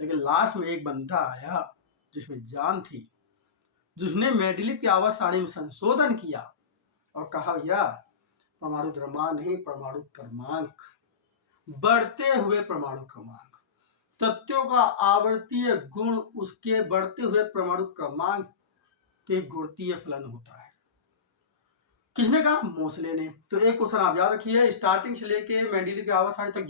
लेकिन लास्ट में एक बंदा आया जिसमें जान थी, जिसने मेंडलीव की आवाज सारणी में संशोधन किया और कहा भैया परमाणु द्रव्यमान नहीं, परमाणु क्रमांक, बढ़ते हुए परमाणु क्रमांक, तत्वों का आवर्तीय गुण उसके बढ़ते हुए परमाणु क्रमांक के गुणतीय फलन होता है। किसने कहा? मोसले ने। तो एक क्वेश्चन आप याद रखिए, स्टार्टिंग से लेके मेंडलीव की आवाज सारणी तक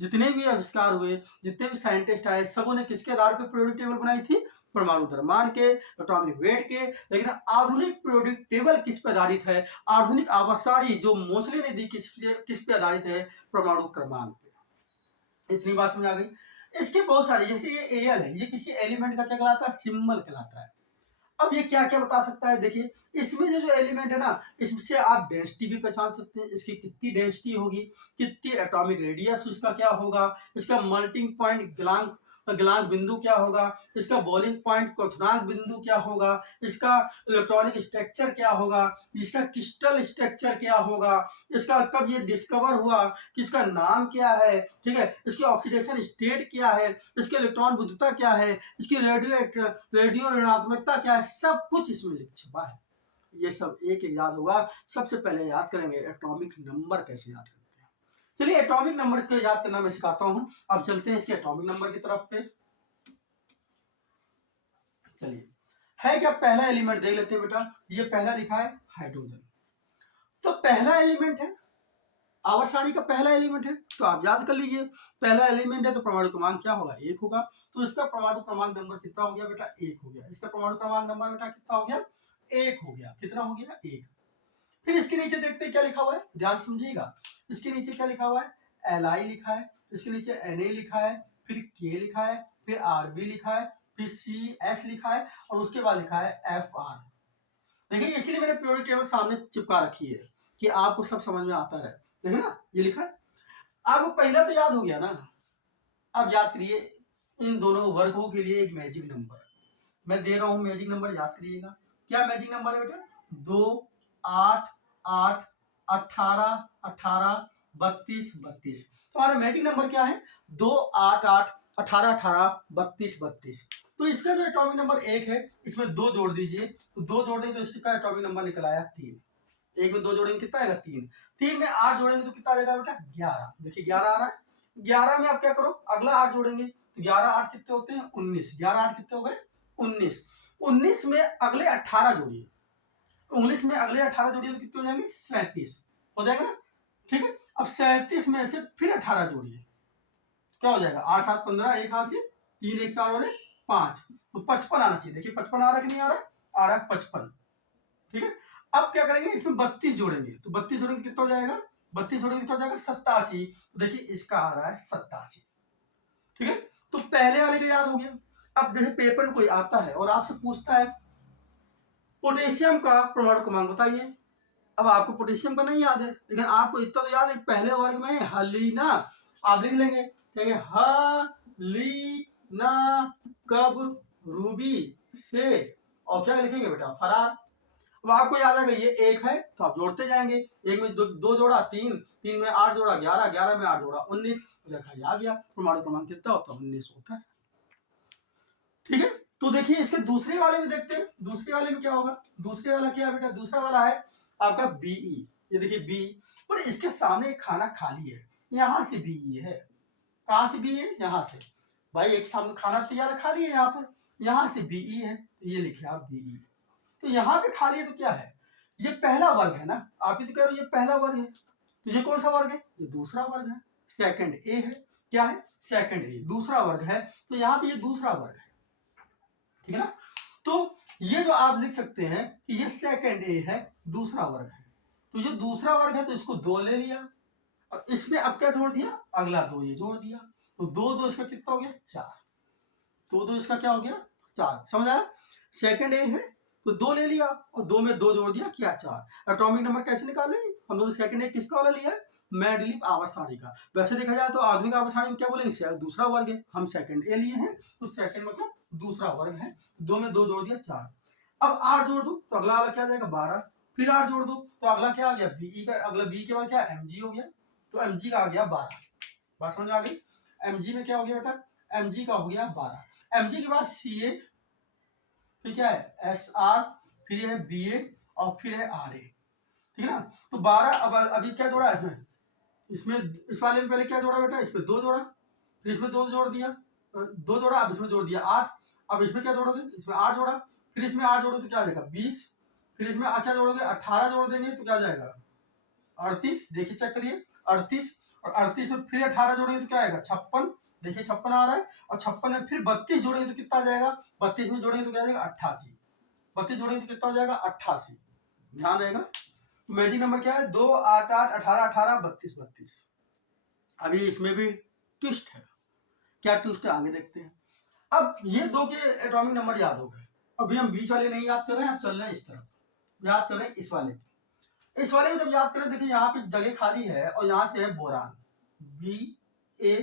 जितने भी आविष्कार हुए, जितने भी साइंटिस्ट आए, सबों ने किसके आधार पर पीरियोडिक टेबल बनाई थी? परमाणु द्रव्यमान के, एटॉमिक वेट के। लेकिन आधुनिक पीरियोडिक टेबल किस पर आधारित है? आधुनिक आवर्तसारणी जो मोसले ने दी किस पे आधारित है? परमाणु क्रमांक पे। इतनी बात समझ आ गई। इसके बहुत सारे, जैसे ये Al है, ये किसी एलिमेंट का क्या कहलाता है? सिंबल कहलाता है। अब ये क्या क्या बता सकता है? देखिए, इसमें जो एलिमेंट है ना, इससे आप डेंसिटी भी पहचान सकते हैं, इसकी कितनी डेंसिटी होगी, कितनी एटॉमिक रेडियस इसका क्या होगा, इसका मेल्टिंग पॉइंट गलांक बिंदु क्या होगा, इसका बॉइलिंग पॉइंट क्वथनांक बिंदु क्या होगा, इसका इलेक्ट्रॉनिक स्ट्रक्चर क्या होगा, इसका क्रिस्टल स्ट्रक्चर क्या होगा, इसका कब ये डिस्कवर हुआ, किसका नाम क्या है, ठीक है, इसकी ऑक्सीडेशन स्टेट क्या है, इसके इलेक्ट्रॉन बुद्धता क्या है, इसकी रेडियो ऋणात्मकता क्या है, सब कुछ इसमें छुपा है। ये सब एक एक याद होगा। सबसे पहले याद करेंगे एटॉमिक नंबर कैसे याद करते हैं। चलिए एटॉमिक नंबर को याद करना मैं सिखाता हूं। अब चलते हैं इसके एटॉमिक नंबर की तरफ पे। चलिए, है क्या? पहला एलिमेंट देख लेते हैं बेटा। ये पहला लिखा है हाइड्रोजन, तो पहला एलिमेंट है, आवर्त सारणी का पहला एलिमेंट है, तो आप याद कर लीजिए पहला एलिमेंट है तो परमाणु क्रमांक क्या होगा? 1 होगा। तो इसका परमाणु क्रमांक नंबर कितना हो गया बेटा? 1 हो गया। इसका परमाणु क्रमांक नंबर बेटा कितना हो गया? 1 हो गया। कितना हो गया? 1। फिर इसके नीचे देखते हैं क्या लिखा हुआ है, ध्यान समझिएगा। इसके नीचे क्या लिखा हुआ है? Li लिखा है, इसके नीचे Na लिखा है, फिर K लिखा है, फिर Rb लिखा है, फिर CS लिखा है, और उसके बाद लिखा है Fr। देखिए, इसीलिए मैंने पीरियोडिक टेबल सामने चिपका रखी है कि आपको सब समझ में आता रहे। देखिए ना, ये लिखा है। आपको पहला तो याद हो गया ना। अब याद करिए इन दोनों वर्गों के लिए एक मैजिक नंबर मैं दे रहा हूं। मैजिक नंबर याद करिएगा। क्या मैजिक नंबर है बेटा? 2, 8, 8, 18, 18, 32, 32। तुम्हारा मैजिक नंबर क्या है? 2, 8, 8, 18, 18, 32, 32। तो इसका जो एटॉमिक नंबर 1 है, इसमें 2 जोड़ दीजिए, तो 2 जोड़ दें तो इसका एटॉमिक नंबर निकल आया 3। 1 में 2 जोड़ेंगे कितना आएगा? 3। 3 में 8 जोड़ेंगे तो कितना आ जाएगा बेटा? 11। देखिए 11 आ रहा है। 11 में आप क्या करो, अगला 8 जोड़ेंगे तो 11 8 कितने होते हैं? 19। 11 8 कितने हो गए? 19। 19 में अगले 18 जोड़िए, 19 में अगले 18 जोड़िए तो कितने हो जाएंगे? 37 हो जाएगा ना। ठीक है, अब 37 में से फिर 18 जोड़िए, क्या हो जाएगा? 8 7 15, एक हाथ से 3 1 4 और 5, तो 55 आना चाहिए। देखिए 55 आ रहा है कि नहीं आ रहा है? आ रहा है 55। ठीक है, अब क्या करेंगे, इसमें 32 जोड़ेंगे, तो 32 जोड़ेंगे कितना हो जाएगा? 32 जोड़ेंगे कितना हो जाएगा? 87। तो देखिए इसका आ रहा है 87। ठीक है, तो पहले वाले का याद हो गया। अब जैसे पेपर में कोई आता है और आपसे पूछता है पोटेशियम का परमाणु क्रमांक बताइए। अब आपको पोटेशियम का नहीं याद है, लेकिन आपको इतना तो याद है पहले वर्ग में हलीना। आप लिख लेंगे, कहेंगे हलीना कब रूबी से, और क्या लिखेंगे बेटा? फरार। अब आपको याद आएगा ये 1 है तो आप जोड़ते जाएंगे। 1 में 2 जोड़ा 3, 3 में 8 जोड़ा 11, 11 में 8 जोड़ा 19, तो देखा ये आ गया परमाणु क्रमांक कितना होता है? 19 होता है। ठीक है, तो देखिए इसके दूसरे वाले में देखते हैं, दूसरे वाले में क्या होगा? दूसरे वाला क्या है बेटा? दूसरा वाला है आपका बीई। ये देखिए बी, पर इसके सामने एक खाना खाली है, यहां से बीई है। कहां से बी है? यहां से। भाई एक सामने खाना तैयार खाली है यहाँ पर, यहां से बीई है, तो ये लिखे आप बीई। तो यहाँ पे खाली है तो क्या है? ये पहला वर्ग है ना, आप ही तो कह रहे हो ये पहला वर्ग है, तो ये कौन सा वर्ग है? ये दूसरा वर्ग है, सेकंड ए है। क्या है? सेकंड ए, दूसरा वर्ग है, तो यहाँ पे ये दूसरा वर्ग है। ठीक है ना, तो ये जो आप लिख सकते हैं कि ये सेकंड ए है, दूसरा वर्ग है, तो ये दूसरा वर्ग है तो इसको 2 ले लिया, और इसमें अब क्या जोड़ दिया? अगला 2 ये जोड़ दिया, तो 2 2 इसका कितना हो गया? 4। 2 2 इसका क्या हो गया? 4। समझ आया? सेकंड ए है तो 2 ले लिया, और 2 में 2 जोड़ दिया, क्या? 4। एटॉमिक नंबर कैसे निकाले? हम लोग सेकंड ए किसका वाला लिया है? मेंडलीव आवर्त सारणी का। वैसे देखा जाए तो आधुनिक आवर्त सारणी में क्या बोलेंगे? दूसरा वर्ग है, हम सेकंड ए लिए हैं, तो सेकंड मतलब दूसरा वर्ग है। 2 में 2 जोड़ दिया, 4। अब 8 जोड़ दो तो अगला वाला क्या आ जाएगा? 12। फिर 8 जोड़ दो तो अगला क्या आ गया? बीई का। अगला बी के बाद क्या? एमजी हो गया, तो एमजी का आ गया 12। बात समझ आ गई? एमजी में क्या हो गया बेटा? एमजी का हो गया 12। एमजी के बाद सी ए, फिर क्या है? एस आर, फिर है बी ए, और फिर है आर ए। ठीक है ना, तो 12। अब अभी क्या जोड़ा है इसमें? इस वाले में पहले क्या जोड़ा बेटा? इसमें 2 जोड़ा, फिर इसमें 2 जोड़ दिया, 2 जोड़ा, अब इसमें जोड़ दिया 8। अब इसमें क्या जोड़ोगे? इसमें 8 जोड़ा, फिर इसमें 8 जोड़ो तो क्या आ जाएगा? 20। फिर इसमें क्या जोड़ोगे? 18 जोड़ देंगे तो क्या आ जाएगा? 38। देखिए चेक करिए, 38, और 38 में फिर 18 जोड़ेंगे तो क्या आएगा? 56। देखिए 56 आ रहा है, और 56 में फिर 32 जोड़ेंगे तो कितना आ जाएगा? 32 में जोड़ेंगे तो क्या आ जाएगा? 88। 32 जोड़ेंगे तो कितना हो जाएगा? 88। ध्यान रहेगा। मैजिक नंबर क्या है? 2 8 8 18 18 32 32। अभी इसमें भी ट्विस्ट है। क्या ट्विस्ट है आगे देखते हैं। अब ये 2 के एटॉमिक नंबर याद हो गए, अभी हम बीच वाले नहीं याद कर रहे हैं, अब चल रहे हैं इस तरफ, याद कर रहे हैं इस वाले। इस वाले को जब याद करें, देखिए यहाँ पे जगह खाली है, और यहाँ से है बोरान, बी ए,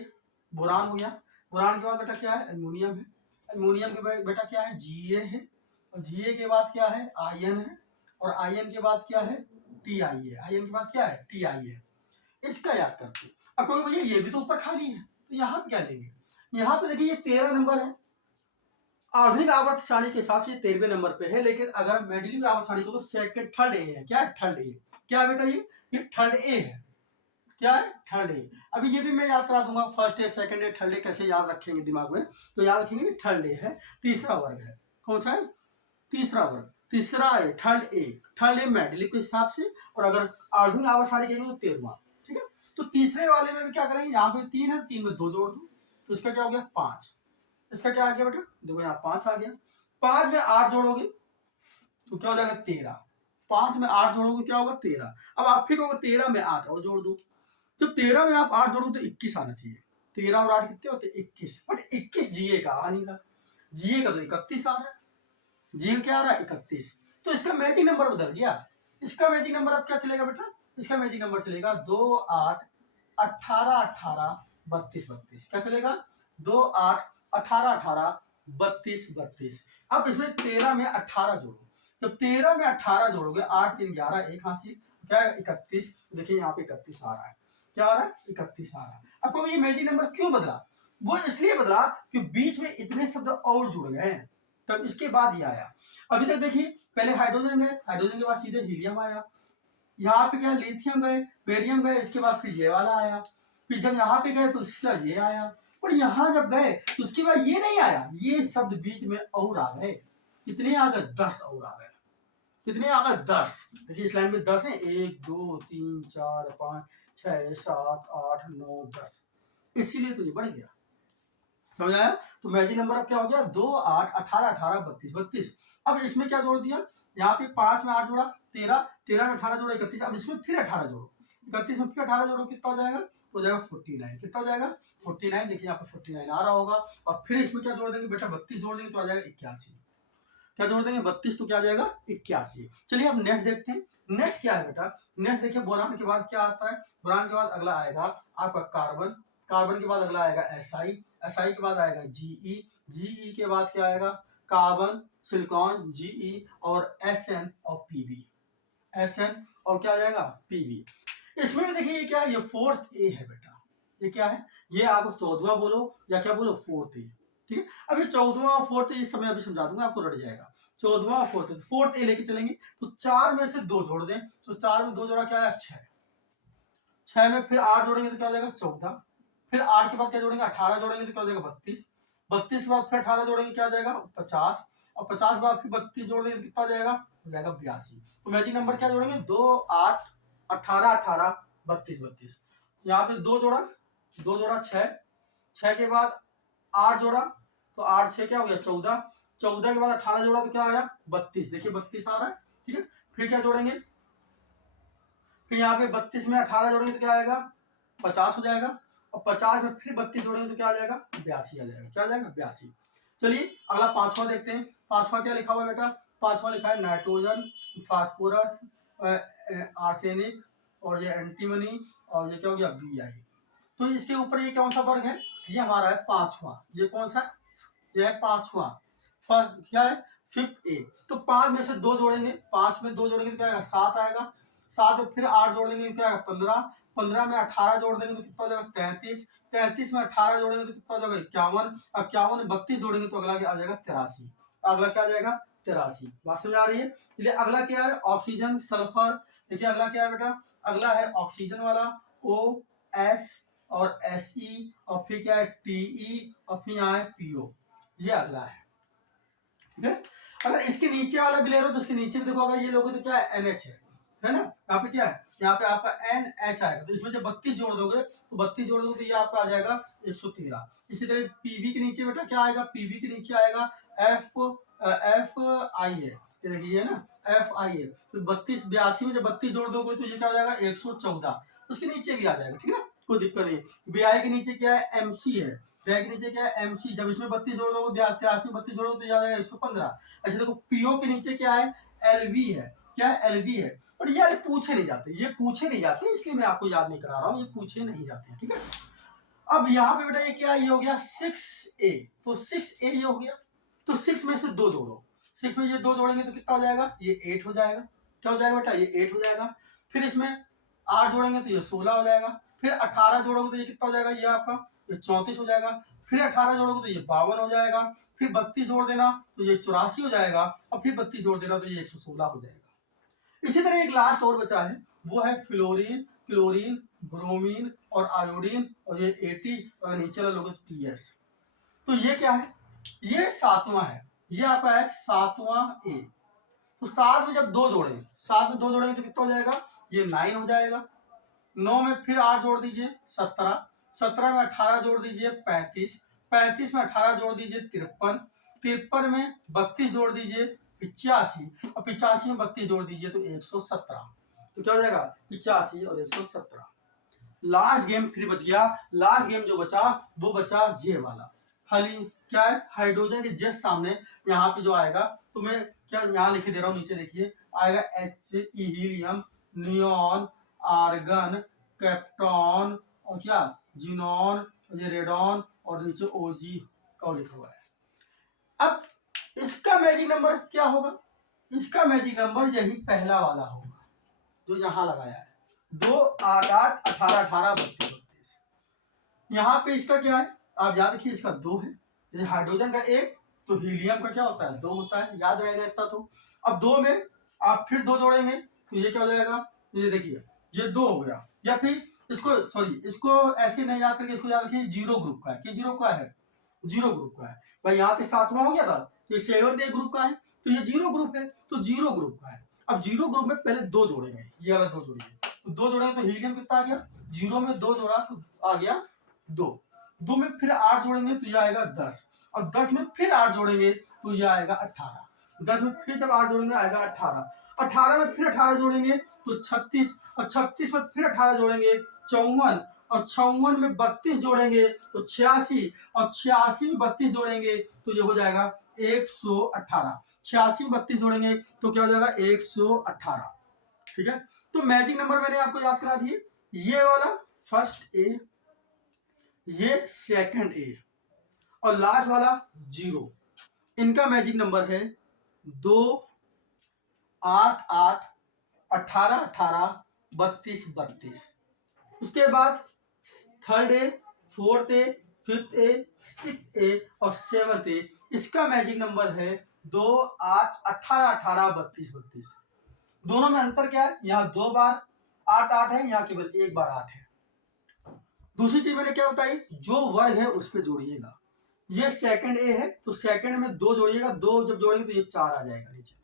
बोरान हो गया। बोरान के बाद बेटा क्या है? एल्यूमिनियम है। एल्यूमिनियम के बेटा क्या है? जी ए है, और जी ए के बाद क्या है? आयन है, और आयन के बाद क्या है? टी आई है। आयन के बाद क्या है? टी आई है। इसका याद करते हैं। अब कोई भैया ये भी तो ऊपर खाली है, तो यहाँ पे क्या लेंगे? यहाँ पे देखिए ये 13 नंबर है, आधुनिक आवर्त सारणी के हिसाब से 13वें नंबर पे है, लेकिन अगर मेंडलीव आवर्त सारणी को तो सेकंड थर्ड ए है। क्या है? Third A. क्या है बेटा? ये थर्ड ए है। क्या है? Third A. अभी ये भी मैं याद करा दूंगा, first A second A third ए कैसे याद रखेंगे दिमाग में, तो याद रखेंगे थर्ड ए है, तीसरा वर्ग है। कौन सा है? तीसरा वर्ग, तीसरा है third A. Third A Mendeleev के हिसाब से, और अगर आधुनिक आवर्त सारणी कहेंगे तो 13वां। ठीक है, तो तीसरे वाले में भी क्या करेंगे? यहाँ पे 3 है, 3 में 2 जोड़ दो, तो इसका क्या हो गया? 5। इसका क्या आ गया बेटा? देखो यहाँ 5 आ गया। 5 में 8 जोड़ोगे तो क्या हो जाएगा? 13। 5 में 8 जोड़ोगे क्या होगा? 13। अब आप फिर कहोगे 13 में 8 और जोड़ दो, जब 13 में आप 8 जोड़ो तो 21 आना चाहिए। 13 और 8 कितने होते? 21। बट 21 जीए का आ नहीं रहा, जीए का तो 31 आ रहा है। जीए क्या आ रहा है? 31। तो इसका मैजिक नंबर बदल गया। इसका मैजिक नंबर अब क्या चलेगा बेटा? इसका मैजिक नंबर चलेगा 2 8 18 18 32 32। क्या चलेगा? 2 8 18 18 32 32। अब इसमें 13 में 18 जोड़ो, जब 13 में 18 जोड़ोगे 8 3 11 एक हासिल क्या है 31। देखिए यहाँ पे 31 आ रहा है, क्या आ रहा है 31 आ रहा है। अब कोई ये मैजिक नंबर क्यों बदला, वो इसलिए बदला कि बीच में इतने शब्द और जुड़ गए हैं, तब इसके बाद ये आया। अभी तक देखिए पहले हाइड्रोजन गए, हाइड्रोजन के बाद सीधे हीलियम आया, यहाँ पे क्या लिथियम गए, बेरियम गए, इसके बाद फिर ये वाला आया, फिर जब यहाँ पे गए तो उसका ये आया, और यहाँ जब गए तो उसके बाद ये नहीं आया, ये शब्द बीच में और आ गए। कितने आ गए 10 और आ गए, कितने आ गए 10। देखिए इस लाइन में 10 है, 1 2 3 4 5 6 7 8 9 10, इसीलिए तो ये बढ़ गया, समझ आया। तो मैजिक नंबर अब क्या हो गया 2 8 18 18 32 32। अब इसमें क्या जोड़ दिया, यहाँ पे 5 में 8 जोड़ा 13, 13 में 18 जोड़ा 31, अब इसमें फिर 18 जोड़ो, 31 में फिर 18 जोड़ो, कितना हो जाएगा, तो हो जाएगा 49, कितना हो जाएगा 49। देखिए यहाँ पे 49 आ रहा होगा, और फिर इसमें क्या जोड़ देंगे बेटा 32 जोड़ देंगे तो आ जाएगा 81, क्या जोड़ देंगे 32 तो क्या आ जाएगा 81। चलिए अब नेक्स्ट देखते हैं, नेक्स्ट क्या है बेटा, नेक्स्ट देखिए बोरान के बाद क्या आता है, बोरान के बाद अगला आएगा आपका कार्बन, कार्बन के बाद अगला आएगा एसआई, एसआई के बाद आएगा जीई, जीई के बाद क्या आएगा कार्बन, सिलिकॉन, जीई और एसएन और पीबी, एसएन और क्या आ जाएगा पीबी। इसमें भी देखिए ये क्या है, ये फोर्थ ए है बेटा, ये क्या है, ये आप 14वां बोलो या क्या बोलो फोर्थ ए, ठीक है। अभी 14वां और फोर्थ इस समय अभी समझा दूंगा, आपको रट जाएगा। 14वां और फोर्थ ए लेके चलेंगे, तो 4 में से 2 जोड़ दें, तो 4 में 2 जोड़ा क्या है 6, 6 में फिर 8 जोड़ेंगे तो क्या हो जाएगा 14, फिर 8 के बाद क्या जोड़ेंगे 18 जोड़ेंगे तो क्या हो जाएगा 32, 32 के बाद फिर 18 जोड़ेंगे क्या हो जाएगा 50, और 50 के बाद फिर 32 जोड़ेंगे तो कितना हो जाएगा 82। तो मैजिक नंबर क्या जोड़ेंगे 2 8 18 18 32 32। यहाँ पे 2 जोड़ा 6, 6 के बाद 8 जोड़ा तो 8 6 क्या हो गया 14, 14 के बाद 18 जोड़ा तो क्या आया 32, देखिए 32 आ रहा है, ठीक है। फिर क्या जोड़ेंगे, फिर यहाँ पे 32 में 18 जोड़ेंगे तो क्या आएगा 50 हो जाएगा, और 50 में फिर 32 जोड़ेंगे तो क्या आ जाएगा 82 आ जाएगा, क्या आ जाएगा 82। चलिए अगला 5वां देखते हैं, 5वां क्या लिखा हुआ है बेटा, 5वां लिखा है नाइट्रोजन, फास्फोरस, आर्सेनिक और ये एंटीमनी, और ये क्या हो गया बीआई। तो इसके ऊपर ये कौन सा वर्ग है, ये हमारा है 5वां, ये कौन सा, ये है 5वां, क्या है 5th ए। तो 5 में से 2 जोड़ेंगे, 5 में 2 जोड़ेंगे तो क्या आएगा 7 आएगा, 7 में फिर 8 जोड़ देंगे तो क्या आएगा 15, 15 में 18 जोड़ देंगे तो कितना हो जाएगा 33, 33 में 18 जोड़ेंगे तो कितना हो जाएगा 51, 51 में 32 जोड़ेंगे तो अगला आ जाएगा 83, अगला क्या आ जाएगा 83। बात समझ आ रही है। चलिए अगला क्या है ऑक्सीजन सल्फर, देखिए अगला क्या है बेटा, अगला है ऑक्सीजन वाला ओ एस और एस ई, और फिर क्या है टीई, और फिर यहाँ है पीओ, ये अगला है, ठीक है। अगर इसके नीचे वाला भी ले रहे हो तो इसके नीचे भी देखो, अगर ये लोगे तो क्या है एनएच है ना, यहाँ पे क्या है, यहाँ पे आपका एन एच आएगा, तो इसमें जब 32 जोड़ दोगे तो 32 जोड़ दोगे तो ये आपका आ जाएगा 113। इसी तरह पीबी के नीचे बेटा क्या आएगा, पीबी के नीचे आएगा एफ आई है, देखिए ना एफ आई है, तो 32 82 में जब 32 जोड़ दोगे तो ये क्या हो जाएगा 114, उसके नीचे भी आ जाएगा, ठीक है ना, कोई दिक्कत नहीं। बीआई के नीचे क्या है एमसी है, बीआई के नीचे क्या है एमसी, जब इसमें 32 जोड़ दोगे 83 में 32 जोड़ोगे तो आ जाएगा 115। अच्छा देखो पीओ के नीचे क्या है एलवी है, क्या है एलवी है, और ये पूछे नहीं जाते, ये पूछे नहीं जाते, इसलिए मैं आपको याद नहीं करा रहा हूँ, ये पूछे नहीं जाते, ठीक है। अब यहाँ पे बेटा ये क्या ये हो गया 6A, तो 6A ये हो गया, तो 6 में से 2 जोड़ो, 6 में ये 2 जोड़ेंगे तो कितना हो जाएगा ये 8 हो जाएगा, क्या हो जाएगा बेटा ये 8 हो जाएगा। फिर इसमें 8 जोड़ेंगे तो ये 16 हो जाएगा, फिर 18 जोड़ोगे तो ये कितना हो जाएगा ये आपका ये 34 हो जाएगा, फिर 18 जोड़ोगे तो ये 52 हो जाएगा, फिर 32 जोड़ देना तो ये 84 हो जाएगा, और फिर 32 जोड़ देना तो ये 116 हो जाएगा। इसी तरह एक लास्ट और बचा है, वो है फ्लोरीन, क्लोरीन, ब्रोमीन और आयोडीन, और ये 80 और नीचे वाला लोगे तो TS। तो ये क्या है, ये 7वां है, ये आपका है 7वां ए। तो 7 में जब 2 जोड़ेंगे, 7 में 2 जोड़ेंगे तो कितना हो जाएगा ये 9 हो जाएगा, 9 में फिर 8 जोड़ दीजिए 17, 17 में 18 जोड़ दीजिए 35, 35 में 18 जोड़ दीजिए 53, 53 में 32 जोड़ दीजिए 85, और 85 में 32 जोड़ दीजिए तो 117। तो क्या हो जाएगा 85 और 117। लास्ट गेम फिर बच गया, लास्ट गेम जो बचा वो बचा ये वाला, खाली क्या है हाइड्रोजन के जस्ट सामने यहाँ पे जो आएगा, तो मैं क्या यहाँ लिखे दे रहा हूँ, नीचे देखिए आएगा H हीलियम, नियॉन, आर्गन, कैप्टॉन और क्या जिनॉन, ये रेडॉन और नीचे ओजी कौ लिखा हुआ है। अब इसका मैजिक नंबर क्या होगा? इसका मैजिक नंबर यही पहला वाला होगा जो यहाँ लगाया है, 2 8 8 18 18 32 32। यहाँ पे इसका क्या है आप याद रखिए, इसका 2 है, जैसे हाइड्रोजन का 1 तो हीलियम का क्या होता है 2 होता है, याद रहेगा इतना तो। अब 2 में आप फिर 2 जोड़ेंगे तो ये क्या हो जाएगा, ये देखिए ये 2 हो गया। या फिर इसको सॉरी इसको ऐसे नहीं याद करके इसको याद रखिए जीरो ग्रुप का है, कि जीरो का है, जीरो ग्रुप का है भाई। यहाँ पे 7वां हो गया था, ये 7th ए ग्रुप का है तो ये जीरो ग्रुप है, तो जीरो ग्रुप का है। अब जीरो ग्रुप में पहले 2 जोड़ेंगे, ये वाला 2 जोड़ेंगे तो 2 जोड़ेंगे तो हीलियम कितना आ गया, जीरो में 2 जोड़ा तो आ गया 2, 2 में फिर 8 जोड़ेंगे तो ये आएगा 10, और 10 में फिर 8 जोड़ेंगे तो ये आएगा 18, 10 में फिर जब 8 जोड़ेंगे आएगा 18, 18 में फिर 18 जोड़ेंगे तो 36, और 36 में फिर 18 जोड़ेंगे 54, और 54 में 32 जोड़ेंगे तो 86, और 86 में 32 जोड़ेंगे तो ये हो जाएगा 118, 86 में 32 जोड़ेंगे तो क्या हो जाएगा 118। ठीक है, तो मैजिक नंबर मैंने आपको याद करा दिए, ये वाला फर्स्ट ए, ये सेकंड ए, और लास्ट वाला 0। इनका मैजिक नंबर है 2 8 8 18 18 32 32। उसके बाद third A, fourth A, fifth A, six A और 7th ए, इसका मैजिक नंबर है 2 8 18 18 32 32। दोनों में अंतर क्या है, यहाँ 2 बार 8 8 है, यहाँ केवल 1 बार 8 है। दूसरी चीज मैंने क्या बताई, जो वर्ग है उस पर जोड़िएगा। ये सेकंड ए है तो सेकंड में 2 जोड़िएगा, 2 जब जोड़ेंगे तो ये 4 आ जाएगा नीचे।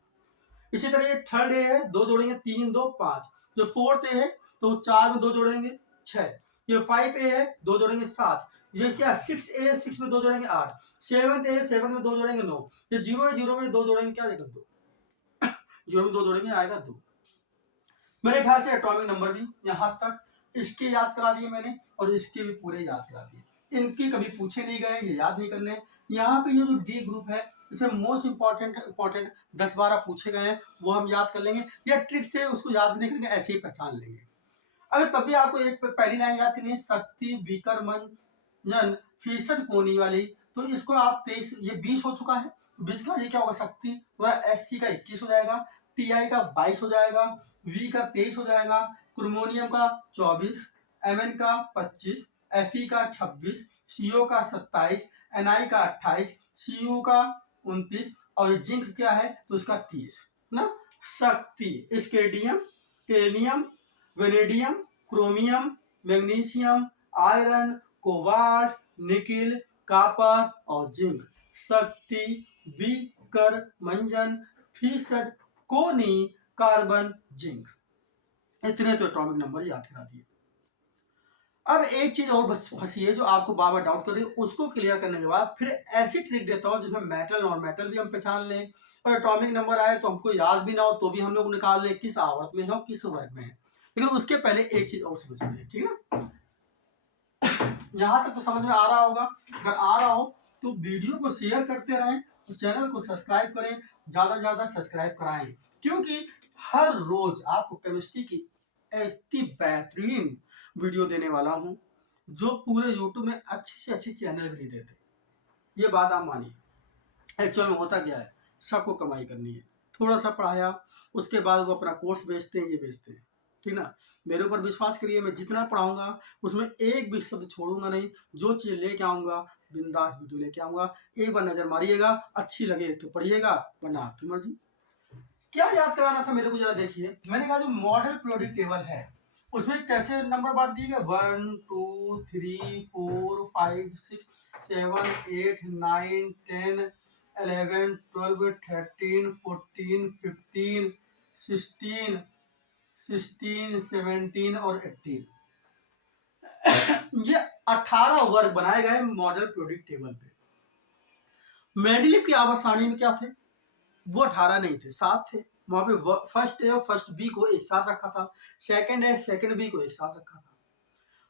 इसी तरह ये थर्ड ए है, 2 जोड़ेंगे 3 2 5। जो फोर्थ ए है तो 4 में 2 जोड़ेंगे 6। ये 5 ए है, 2 जोड़ेंगे 7। ये क्या 6 ए, 6 में 2 जोड़ेंगे 8। 7th ए, 7 में 2 जोड़ेंगे 9। ये 0 है, 0 में 2 जोड़ेंगे क्या आएगा 2, 0 में 2 जोड़ेंगे आएगा 2। मेरे ख्याल से एटॉमिक नंबर भी यहाँ तक इसके याद करा दिए मैंने, और इसके भी पूरे याद करा दिए। इनकी कभी पूछे नहीं गए, ये याद नहीं करने। यहाँ पे ये जो डी ग्रुप है इसमें मोस्ट इंपॉर्टेंट 10-12 पूछे गए हैं, वो हम याद कर लेंगे, या ट्रिक से उसको याद नहीं करेंगे, ऐसे ही पहचान लेंगे। अगर तभी आपको एक पहली लाइन याद करनी है, शक्ति बीकर मंजन फीसद कोनी वाली, तो इसको आप 23, ये 20 हो चुका है, 20 का ये क्या होगा शक्ति, वह SC का 21 हो जाएगा, TI का 22 हो जाएगा, V का 23 हो जाएगा, क्रोमोनियम का 24, Mn का 25, Fe का 26, CO का 27, Ni का 28, Cu का 29, और जिंक क्या है तो इसका 30 ना। शक्ति scandium, titanium, vanadium, chromium, magnesium, iron, cobalt, nickel, copper और जिंक। शक्ति बीकर मंजन फीसद कोनी कार्बन जिंक। इतने तो एटॉमिक नंबर याद करा दिए। अब एक चीज और फंसी है जो आपको बार बार डाउट कर रही है, उसको क्लियर करने के बाद फिर ऐसी ट्रिक देता हूँ जिसमें मेटल नॉन मेटल भी हम पहचान लें, और एटॉमिक नंबर आए तो हमको याद भी ना हो तो भी हम लोग निकाल लें किस आवर्त में है किस वर्ग में है। लेकिन उसके पहले एक चीज और समझ लें, ठीक है ना। जहां तक तो समझ में आ रहा होगा, अगर आ रहा हो तो वीडियो को शेयर करते रहें, तो चैनल को सब्सक्राइब करें, ज्यादा से ज्यादा सब्सक्राइब कराएं, क्योंकि हर रोज आपको केमिस्ट्री की इतनी बेहतरीन वीडियो देने वाला हूं जो पूरे यूट्यूब में अच्छे से अच्छे चैनल भी नहीं देते। ये बात आप मानिए। एक्चुअल में होता क्या है, सबको कमाई करनी है, थोड़ा सा पढ़ाया उसके बाद वो अपना कोर्स बेचते हैं, ये बेचते हैं, ठीक ना। मेरे ऊपर विश्वास करिए, मैं जितना पढ़ाऊंगा उसमें एक भी शब्द छोड़ूंगा नहीं, जो चीज़ लेके आऊंगा बिंदास वीडियो लेके आऊंगा। एक बार नजर मारिएगा, अच्छी लगे तो पढ़िएगा, वरना आपकी मर्जी। क्या याद कराना था मेरे को जरा देखिए। मैंने कहा जो मॉडल पीरियोडिक टेबल है उसमें कैसे नंबर बांट दिए गए, 1 2 3 4 5 6 7 8 9 10 11 12 13 14 15 16 16 17 और 18 ये 18 वर्ग बनाए गए मॉडल पीरियोडिक टेबल पे। मेंडलीव की आवर्त सारणी में क्या थे, वो 18 नहीं थे, 7 थे। वहां पे फर्स्ट ए और फर्स्ट बी को एक साथ रखा था, सेकंड ए सेकंड बी को एक साथ रखा था।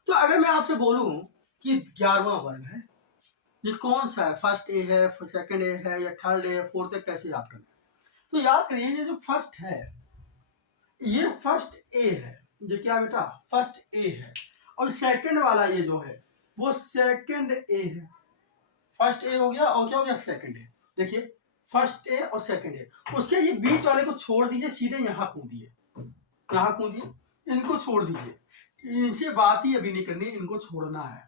तो अगर मैं आपसे बोलूं कि 11वां वर्ग है, ये कौन सा है, फर्स्ट ए है, सेकंड ए है या थर्ड ए है, फोर्थ है, कैसे याद करना है। तो याद करिए ये जो फर्स्ट है ये फर्स्ट ए है, ये क्या बेटा फर्स्ट ए है, और सेकंड वाला ये जो है वो सेकंड ए है, फर्स्ट ए हो गया और क्या हो गया सेकंड ए। देखिए फर्स्ट ए और सेकंड ए, उसके ये बीच वाले को छोड़ दीजिए, सीधे यहाँ कूदिए, यहाँ कूदिए, इनको छोड़ दीजिए, इनसे बात ही अभी नहीं करनी, इनको छोड़ना है,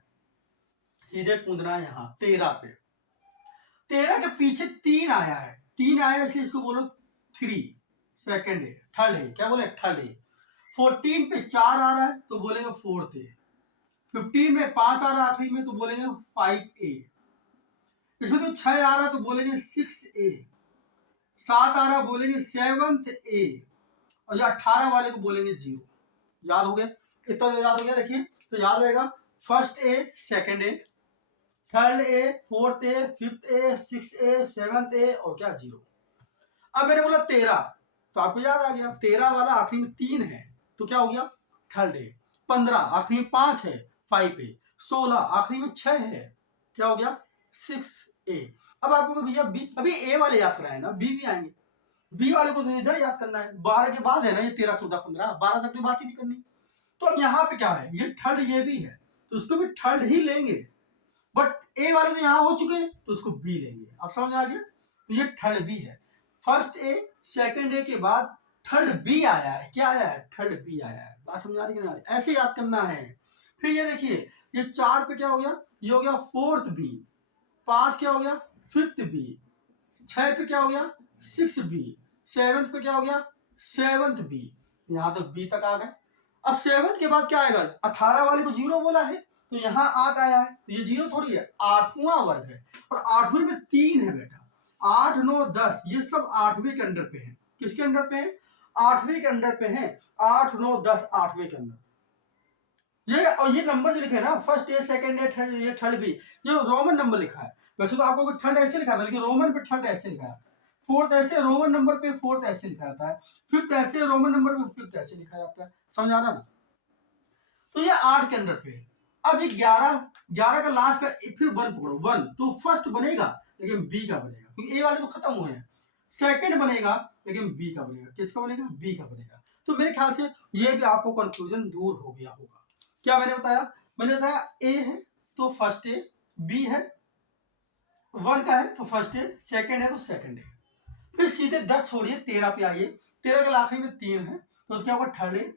सीधे कूदना है यहाँ 13 पे। 13 के पीछे 3 आया है, 3 आया इसलिए इसको बोलो 3, सेकंड है, थर्ड है, क्या बोले थर्ड है। 14 पे 4 आ रहा है तो बोलेंगे फोर्थ है। 15 में 5 आ रहा है आखिरी में तो बोलेंगे 5A। इसमें तो 6 आ रहा है तो बोलेंगे 6A। 7 आ रहा बोलेंगे 7A। और ये 18 वाले को बोलेंगे 0। याद हो गया, इतना तो याद हो गया। देखिए तो याद रहेगा first A, second A, third A, fourth A, fifth A, six A, seventh A और क्या 0। अब मैंने बोला 13 तो आपको याद आ गया, 13 वाला आखिरी में 3 है तो क्या हो गया थर्ड ए। 15 आखिरी में 5 है 5 ए। 16 आखिरी में 6 है, क्या हो गया 6A। अब आपको भैया बी, अभी ए वाले याद कराए ना, बी भी आएंगे, बी वाले को तो इधर याद करना है, 12 के बाद है ना ये 13 14 15, 12 तक तो बात ही नहीं करनी। तो अब यहाँ पे क्या है, ये थर्ड ये भी है तो उसको भी थर्ड ही लेंगे, बट ए वाले तो यहाँ हो चुके हैं तो उसको बी लेंगे। अब समझ आ गया, तो ये थर्ड बी है। फर्स्ट ए सेकंड ए के बाद थर्ड बी आया है, क्या आया है थर्ड बी आया है। बात समझ आ रही है, ऐसे याद करना है। फिर ये देखिए ये 4 पे क्या हो गया, ये हो गया फोर्थ बी। 5 क्या हो गया फिफ्थ बी। 6 पे क्या हो गया 6B। 7 पे क्या हो गया 7B। यहाँ तक बी तक आ गए। अब 7 के बाद क्या आएगा, 18 वाले को 0 बोला है तो यहाँ 8 आया है तो ये 0 थोड़ी है, 8वां वर्ग है और 8वें में 3 है बेटा। 8 9 10 ये सब 8वें के अंडर पे है। किसके अंडर पे है, 8वें के अंडर पे है। 8 9 10 8वें के अंदर। ये और ये नंबर जो लिखे है ना first A second A third, ये थर्ड बी, ये रोमन नंबर लिखा है। वैसे तो आपको थर्ड ऐसे लिखा था लेकिन रोमन पे थर्ड ऐसे लिखा जाता है। फोर्थ ऐसे रोमन नंबर पे फोर्थ ऐसे लिखा जाता है। फिफ्थ ऐसे रोमन नंबर पे फिफ्थ ऐसे लिखा जाता है। समझ आ रहा ना। तो ये 8 के अंदर पे। अब ये 11 का लास्ट का फिर 1 पकड़ो, 1 तो फर्स्ट बनेगा लेकिन बी का बनेगा क्योंकि ए वाले तो खत्म हुए हैं। सेकंड बनेगा लेकिन बी का बनेगा। किसका बनेगा, बी का बनेगा। तो मेरे ख्याल से ये भी आपको कंफ्यूजन दूर हो गया होगा। क्या मैंने बताया, मैंने बताया ए है तो फर्स्ट ए, बी है 1 का है तो फर्स्ट ए, सेकंड है तो सेकंड है। फिर सीधे 10 छोड़िए 13 पे आइए। 13 के आखिरी में 3 है तो क्या होगा थर्ड ए।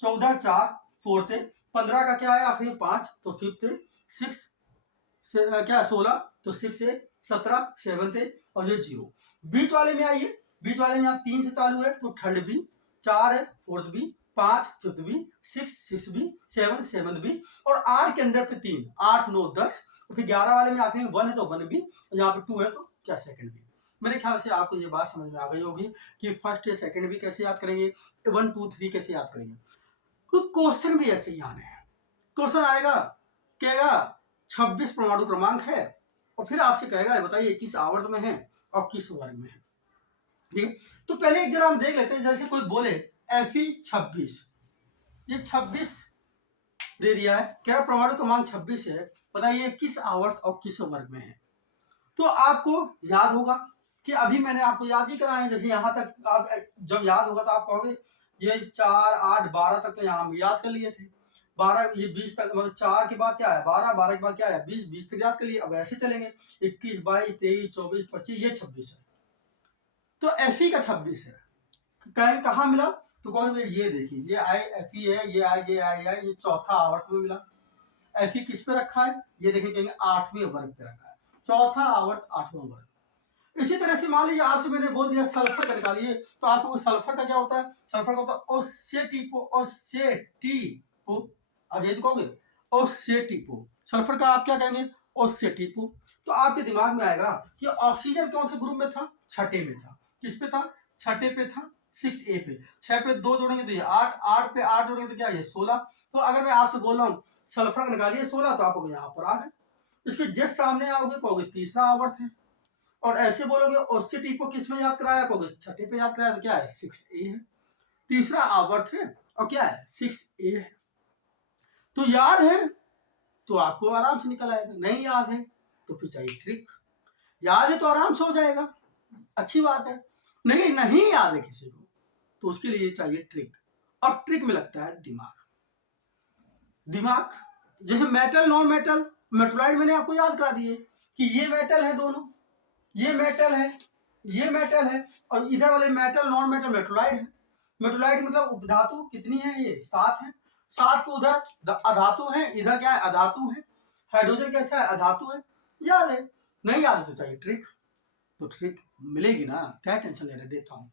14 4 फोर्थ ए। 15 का क्या है आखिरी में 5 तो फिफ्थ ए। 6 क्या 16 तो 6A। 17 7th ए और ये 0। बीच वाले में आइए, बीच वाले में यहाँ 3 से चालू है तो थर्ड बी। 4 है fourth B. 5 fifth B. 6 B. 7 7th B और 8 के अंडर पे 3 8 9 10। फिर 11 वाले में आखिरी में 1 है तो 1 बी और यहाँ पे 2 है तो क्या सेकंड बी। मेरे ख्याल से आपको ये बात समझ में आ गई होगी कि फर्स्ट या सेकंड भी कैसे याद करेंगे, 1 2 3 कैसे याद करेंगे। तो क्वेश्चन भी ऐसे ही आने हैं। क्वेश्चन आएगा कहेगा 26 परमाणु क्रमांक है और फिर आपसे कहेगा बताइए किस आवर्त में है और किस वर्ग में है। ठीक है, तो पहले एक जरा हम देख लेते हैं। जैसे कोई बोले Fe 26, ये 26 दे दिया है, कह रहा परमाणु क्रमांक 26 है, बताइए किस आवर्त और किस वर्ग में है। तो आपको याद होगा कि अभी मैंने आपको याद ही कराया है। जैसे यहाँ तक आप जब याद होगा तो आप कहोगे ये 4 8 12 तक तो यहाँ हम याद कर लिए थे। 12 ये 20 तक, मतलब 4 के बाद क्या है 12, 12 के बाद क्या है 20, 20 तक याद कर लिए। अब ऐसे चलेंगे 21 22 23 24 25, ये 26 है तो Fe का 26 है। कहीं कहाँ मिला तो कहोगे ये देखिए ये Fe है, ये आई है, ये चौथा आवर्त में मिला। Fe किस पे रखा है, ये देखिए कहेंगे 8वें वर्ग पे रखा है, चौथा आवर्त 8वां वर्ग। इसी तरह से मान लीजिए आपसे मैंने बोल दिया सल्फर का निकालिए तो आपको सल्फर का क्या होता है, सल्फर का होता है ओसेटिपो। अब ये कहोगे ओसेटिपो, सल्फर का आप क्या कहेंगे ओसेटिपो। तो आपके दिमाग में आएगा कि ऑक्सीजन कौन से ग्रुप में था, छठे में था। किस पे था, छठे पे था 6A पे। 6 पे 2 जोड़ेंगे तो ये 8, 8 पे 8 जोड़ेंगे तो क्या ये 16। तो अगर मैं आपसे बोल रहा हूँ सल्फर का निकालिए 16 तो आपको यहाँ पर आ गए। इसके जस्ट सामने आओगे कहोगे तीसरा आवर्त है। और ऐसे बोलोगे ओसिटी को किस में याद कराया, कहोगे छठे पे याद कराया तो क्या है 6A है, तीसरा आवर्त है और क्या है 6A है। तो याद है तो आपको आराम से निकल आएगा, नहीं याद है तो फिर चाहिए ट्रिक। याद है तो आराम से हो जाएगा, अच्छी बात है। नहीं नहीं याद है किसी को तो उसके लिए चाहिए ट्रिक, और ट्रिक में लगता है दिमाग। दिमाग जैसे मेटल नॉन मेटल, मेटलाइड मैंने आपको याद करा दिए कि ये मेटल है, दोनों ये मेटल है, ये मेटल है, और इधर वाले मेटल नॉन मेटल मेटोलाइट है। मेटोलाइट मतलब उपधातु कितनी है, ये 7 है। 7 को उधर अधातु है, इधर क्या है, अधातु है। हाइड्रोजन कैसा है, अधातु है। याद है, नहीं याद है तो चाहिए ट्रिक, तो ट्रिक मिलेगी ना, क्या टेंशन ले रहे, देता हूं।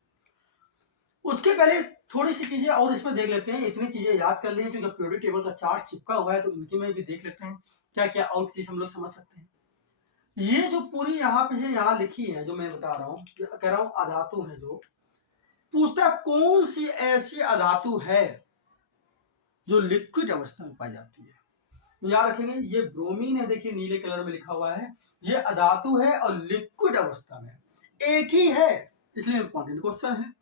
उसके पहले थोड़ी सी चीजें और इसमें देख लेते हैं, इतनी चीजें याद कर ली क्योंकि पीरियोडिक टेबल का चार्ट चिपका हुआ है, तो इनके में भी देख लेते हैं क्या क्या और चीज हम लोग समझ सकते हैं। ये जो पूरी यहाँ पे यहाँ लिखी है, जो मैं बता रहा हूँ, कह रहा हूँ अधातु है, जो पूछता कौन सी ऐसी अधातु है जो लिक्विड अवस्था में पाई जाती है। तो याद रखेंगे, ये ब्रोमीन है, देखिए नीले कलर में लिखा हुआ है, ये अधातु है और लिक्विड अवस्था में एक ही है, इसलिए इंपॉर्टेंट क्वेश्चन है।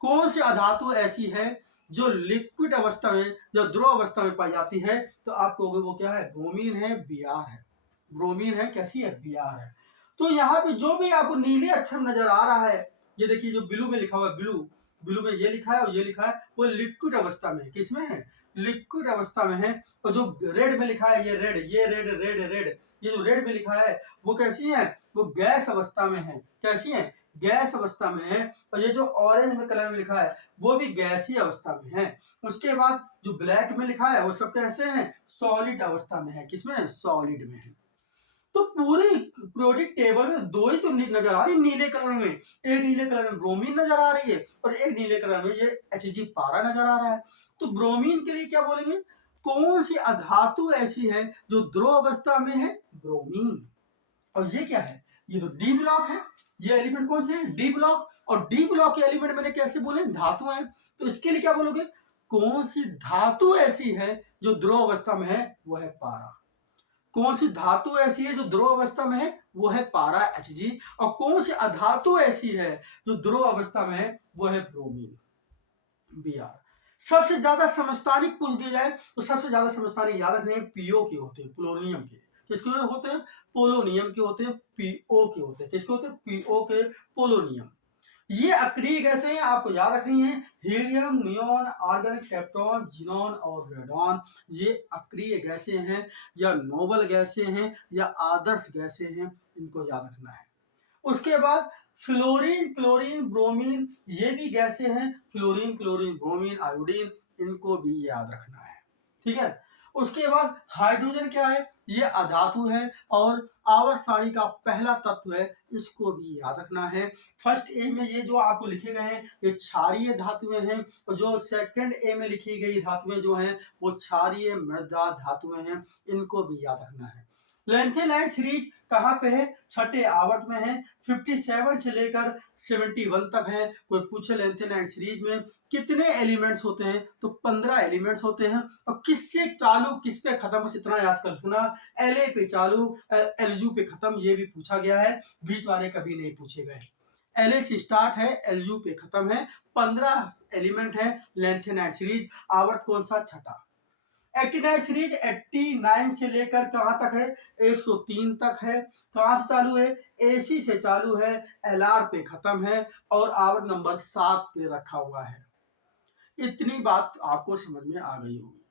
कौन सी अधातु ऐसी है जो लिक्विड अवस्था में, जो द्रव अवस्था में पाई जाती है, तो आप कहोगे वो क्या है, ब्रोमीन है, Br है। ब्रोमीन है, कैसी है, Br है। तो यहाँ पे जो भी आपको नीले अक्षर नजर आ रहा है, ये देखिए जो ब्लू में लिखा हुआ है, ब्लू ब्लू में ये लिखा है और ये लिखा है, वो लिक्विड अवस्था में है। किसमें है, लिक्विड अवस्था में है। और जो रेड में लिखा है, ये रेड, ये रेड रेड रेड, ये जो रेड में लिखा है वो कैसी है, वो गैस अवस्था में है। कैसी है, गैस अवस्था में है। और ये जो ऑरेंज में कलर में लिखा है वो भी गैसीय अवस्था में है। उसके बाद जो ब्लैक में लिखा है वो सब कैसे हैं, सॉलिड अवस्था में है। किसमें, सॉलिड में है। तो पूरी पीरियोडिक टेबल में दो ही तो नजर आ रही नीले कलर में, एक नीले कलर में ब्रोमीन नजर आ रही है और एक नीले कलर में ये Hg पारा नजर आ रहा है। तो ब्रोमीन के लिए क्या बोलेंगे, कौन सी अधातु ऐसी है जो द्रव अवस्था में है, ब्रोमीन। और ये क्या है, ये तो डी ब्लॉक है। ये एलिमेंट कौन से है, डी ब्लॉक। और डी ब्लॉक के एलिमेंट मैंने कैसे बोले, धातु है। तो इसके लिए क्या बोलोगे, कौन सी धातु ऐसी है जो द्रव अवस्था में है, वो है पारा। कौन सी धातु ऐसी है जो ध्रुव अवस्था में है, वो है पारा Hg। और कौन सी अधातु ऐसी है जो ध्रुव अवस्था में है, वो है ब्रोमीन, Br। सबसे ज्यादा समस्थानिक पूछ दिया जाए तो सबसे ज्यादा समस्थानिक याद रखने पीओ के होते हैं, पोलोनियम के। किसके होते हैं, पोलोनियम के होते हैं, पीओ के होते हैं। किसके होते हैं, पीओ के, पोलोनियम। ये अक्रिय गैसें हैं, आपको याद रखनी है, हीलियम, नियॉन, आर्गन, केप्टॉन, जिनॉन और रेडॉन। ये अक्रिय गैसें हैं या नोबल गैसें हैं या आदर्श गैसें हैं, इनको याद रखना है। उसके बाद फ्लोरीन, क्लोरीन, ब्रोमीन, ये भी गैसें हैं, फ्लोरीन, क्लोरीन, ब्रोमीन, आयोडीन, इनको भी याद रखना है। ठीक है। उसके बाद हाइड्रोजन क्या है, ये अधातु है और आवर्त सारणी का पहला तत्व है, इसको भी याद रखना है। फर्स्ट ए में ये जो आपको लिखे गए हैं ये क्षारीय धातुएं हैं, और जो सेकंड ए में लिखी गई धातुएं जो हैं वो क्षारीय मृदा धातुएं हैं, इनको भी याद रखना है। लेंथेनाइड सीरीज कहाँ पे है, छठे आवर्त में है, 57 से लेकर 71 तक है। कोई पूछे लेंथेनाइड सीरीज में कितने एलिमेंट्स होते हैं, तो 15 एलिमेंट्स होते हैं। और किससे चालू किस पे खत्म, बस इतना याद कर रखना, एल पे चालू एलयू पे खत्म, ये भी पूछा गया है, बीच वाले कभी नहीं पूछे गए। एल से स्टार्ट है, एलयू पे खत्म है, 15 एलिमेंट है लेंथेनाइड सीरीज। आवर्त कौन सा, छठा। एक्टिनाइड सीरीज 89 से लेकर कहां तक है, 103 तक है। कहां से चालू है, एसी से चालू है, एलआर पे खत्म है और आवर्त नंबर 7 पे रखा हुआ है। इतनी बात आपको समझ में आ गई होगी।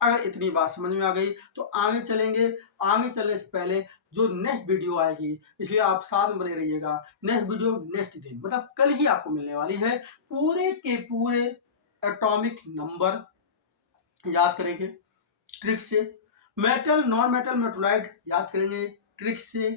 अगर इतनी बात समझ में आ गई तो आगे चलेंगे। आगे चलने से पहले जो नेक्स्ट वीडियो आएगी, इसलिए आप साथ में बने रहिएगा। नेक्स्ट वीडियो नेक्स्ट दिन मतलब कल ही आपको मिलने वाली है। पूरे के पूरे एटॉमिक नंबर याद करेंगे ट्रिक से, मेटल नॉन मेटल मेटोलाइट याद करेंगे ट्रिक से,